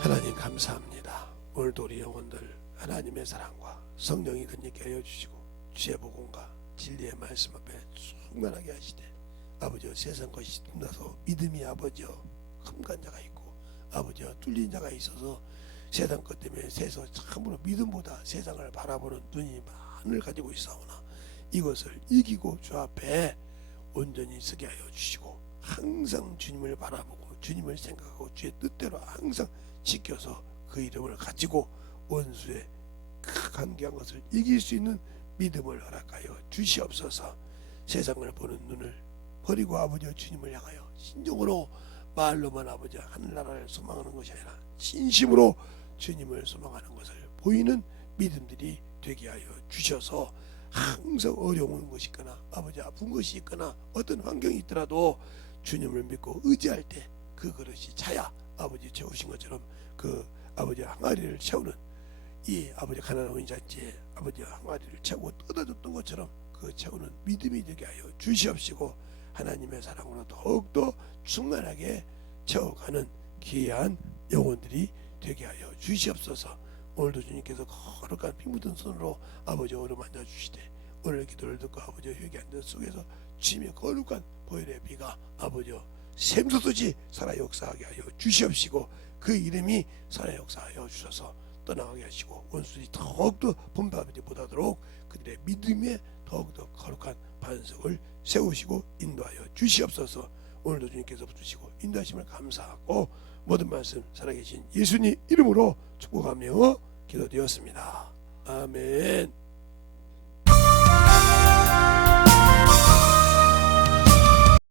하나님 감사합니다. 오늘도 우리 영혼들 하나님의 사랑과 성령이 건지게 하여 주시고 주의 복음과 진리의 말씀 앞에 충만하게 하시되 아버지여 세상 것이 tum나서 믿음이 아버지여 흠간 자가 있고 아버지와 뚫린 자가 있어서 세상 것 때문에 세서 참으로 믿음보다 세상을 바라보는 눈이 많을 가지고 있사오나 이것을 이기고 주 앞에 온전히 서게 하여 주시고 항상 주님을 바라보고 주님을 생각하고 주의 뜻대로 항상 지켜서 그 이름을 가지고 원수의 간계한 것을 이길 수 있는 믿음을 허락하여 주시옵소서. 세상을 보는 눈을 버리고 아버지와 주님을 향하여 신정으로 말로만 아버지 하늘나라를 소망하는 것이 아니라 진심으로 주님을 소망하는 것을 보이는 믿음들이 되게 하여 주셔서 항상 어려운 것이 있거나 아버지 아픈 것이 있거나 어떤 환경이 있더라도 주님을 믿고 의지할 때 그 그릇이 차야 아버지 채우신 것처럼 그 아버지 항아리를 채우는 이 아버지 가나안 잔치에 아버지 항아리를 채우고 떠다줬던 것처럼 그 채우는 믿음이 되게 하여 주시옵시고 하나님의 사랑으로 더욱더 충만하게 채워가는 귀한 영혼들이 되게 하여 주시옵소서. 오늘도 주님께서 거룩한 피 묻은 손으로 아버지 어루만져 주시되 오늘 기도를 듣고 아버지 회개한 것 속에서 주님의 거룩한 보혈의 피가 아버지 샘솟듯이 살아 역사하게 하여 주시옵시고 그 이름이 살아 역사하여 주셔서 떠나가게 하시고 원수들이 더욱더 분노하지 못하도록 그들의 믿음에 더욱더 거룩한 반석을 세우시고 인도하여 주시옵소서. 오늘도 주님께서 붙으시고 인도하심을 감사하고 모든 말씀 살아계신 예수님 이름으로 축복하며 기도드렸습니다. 아멘.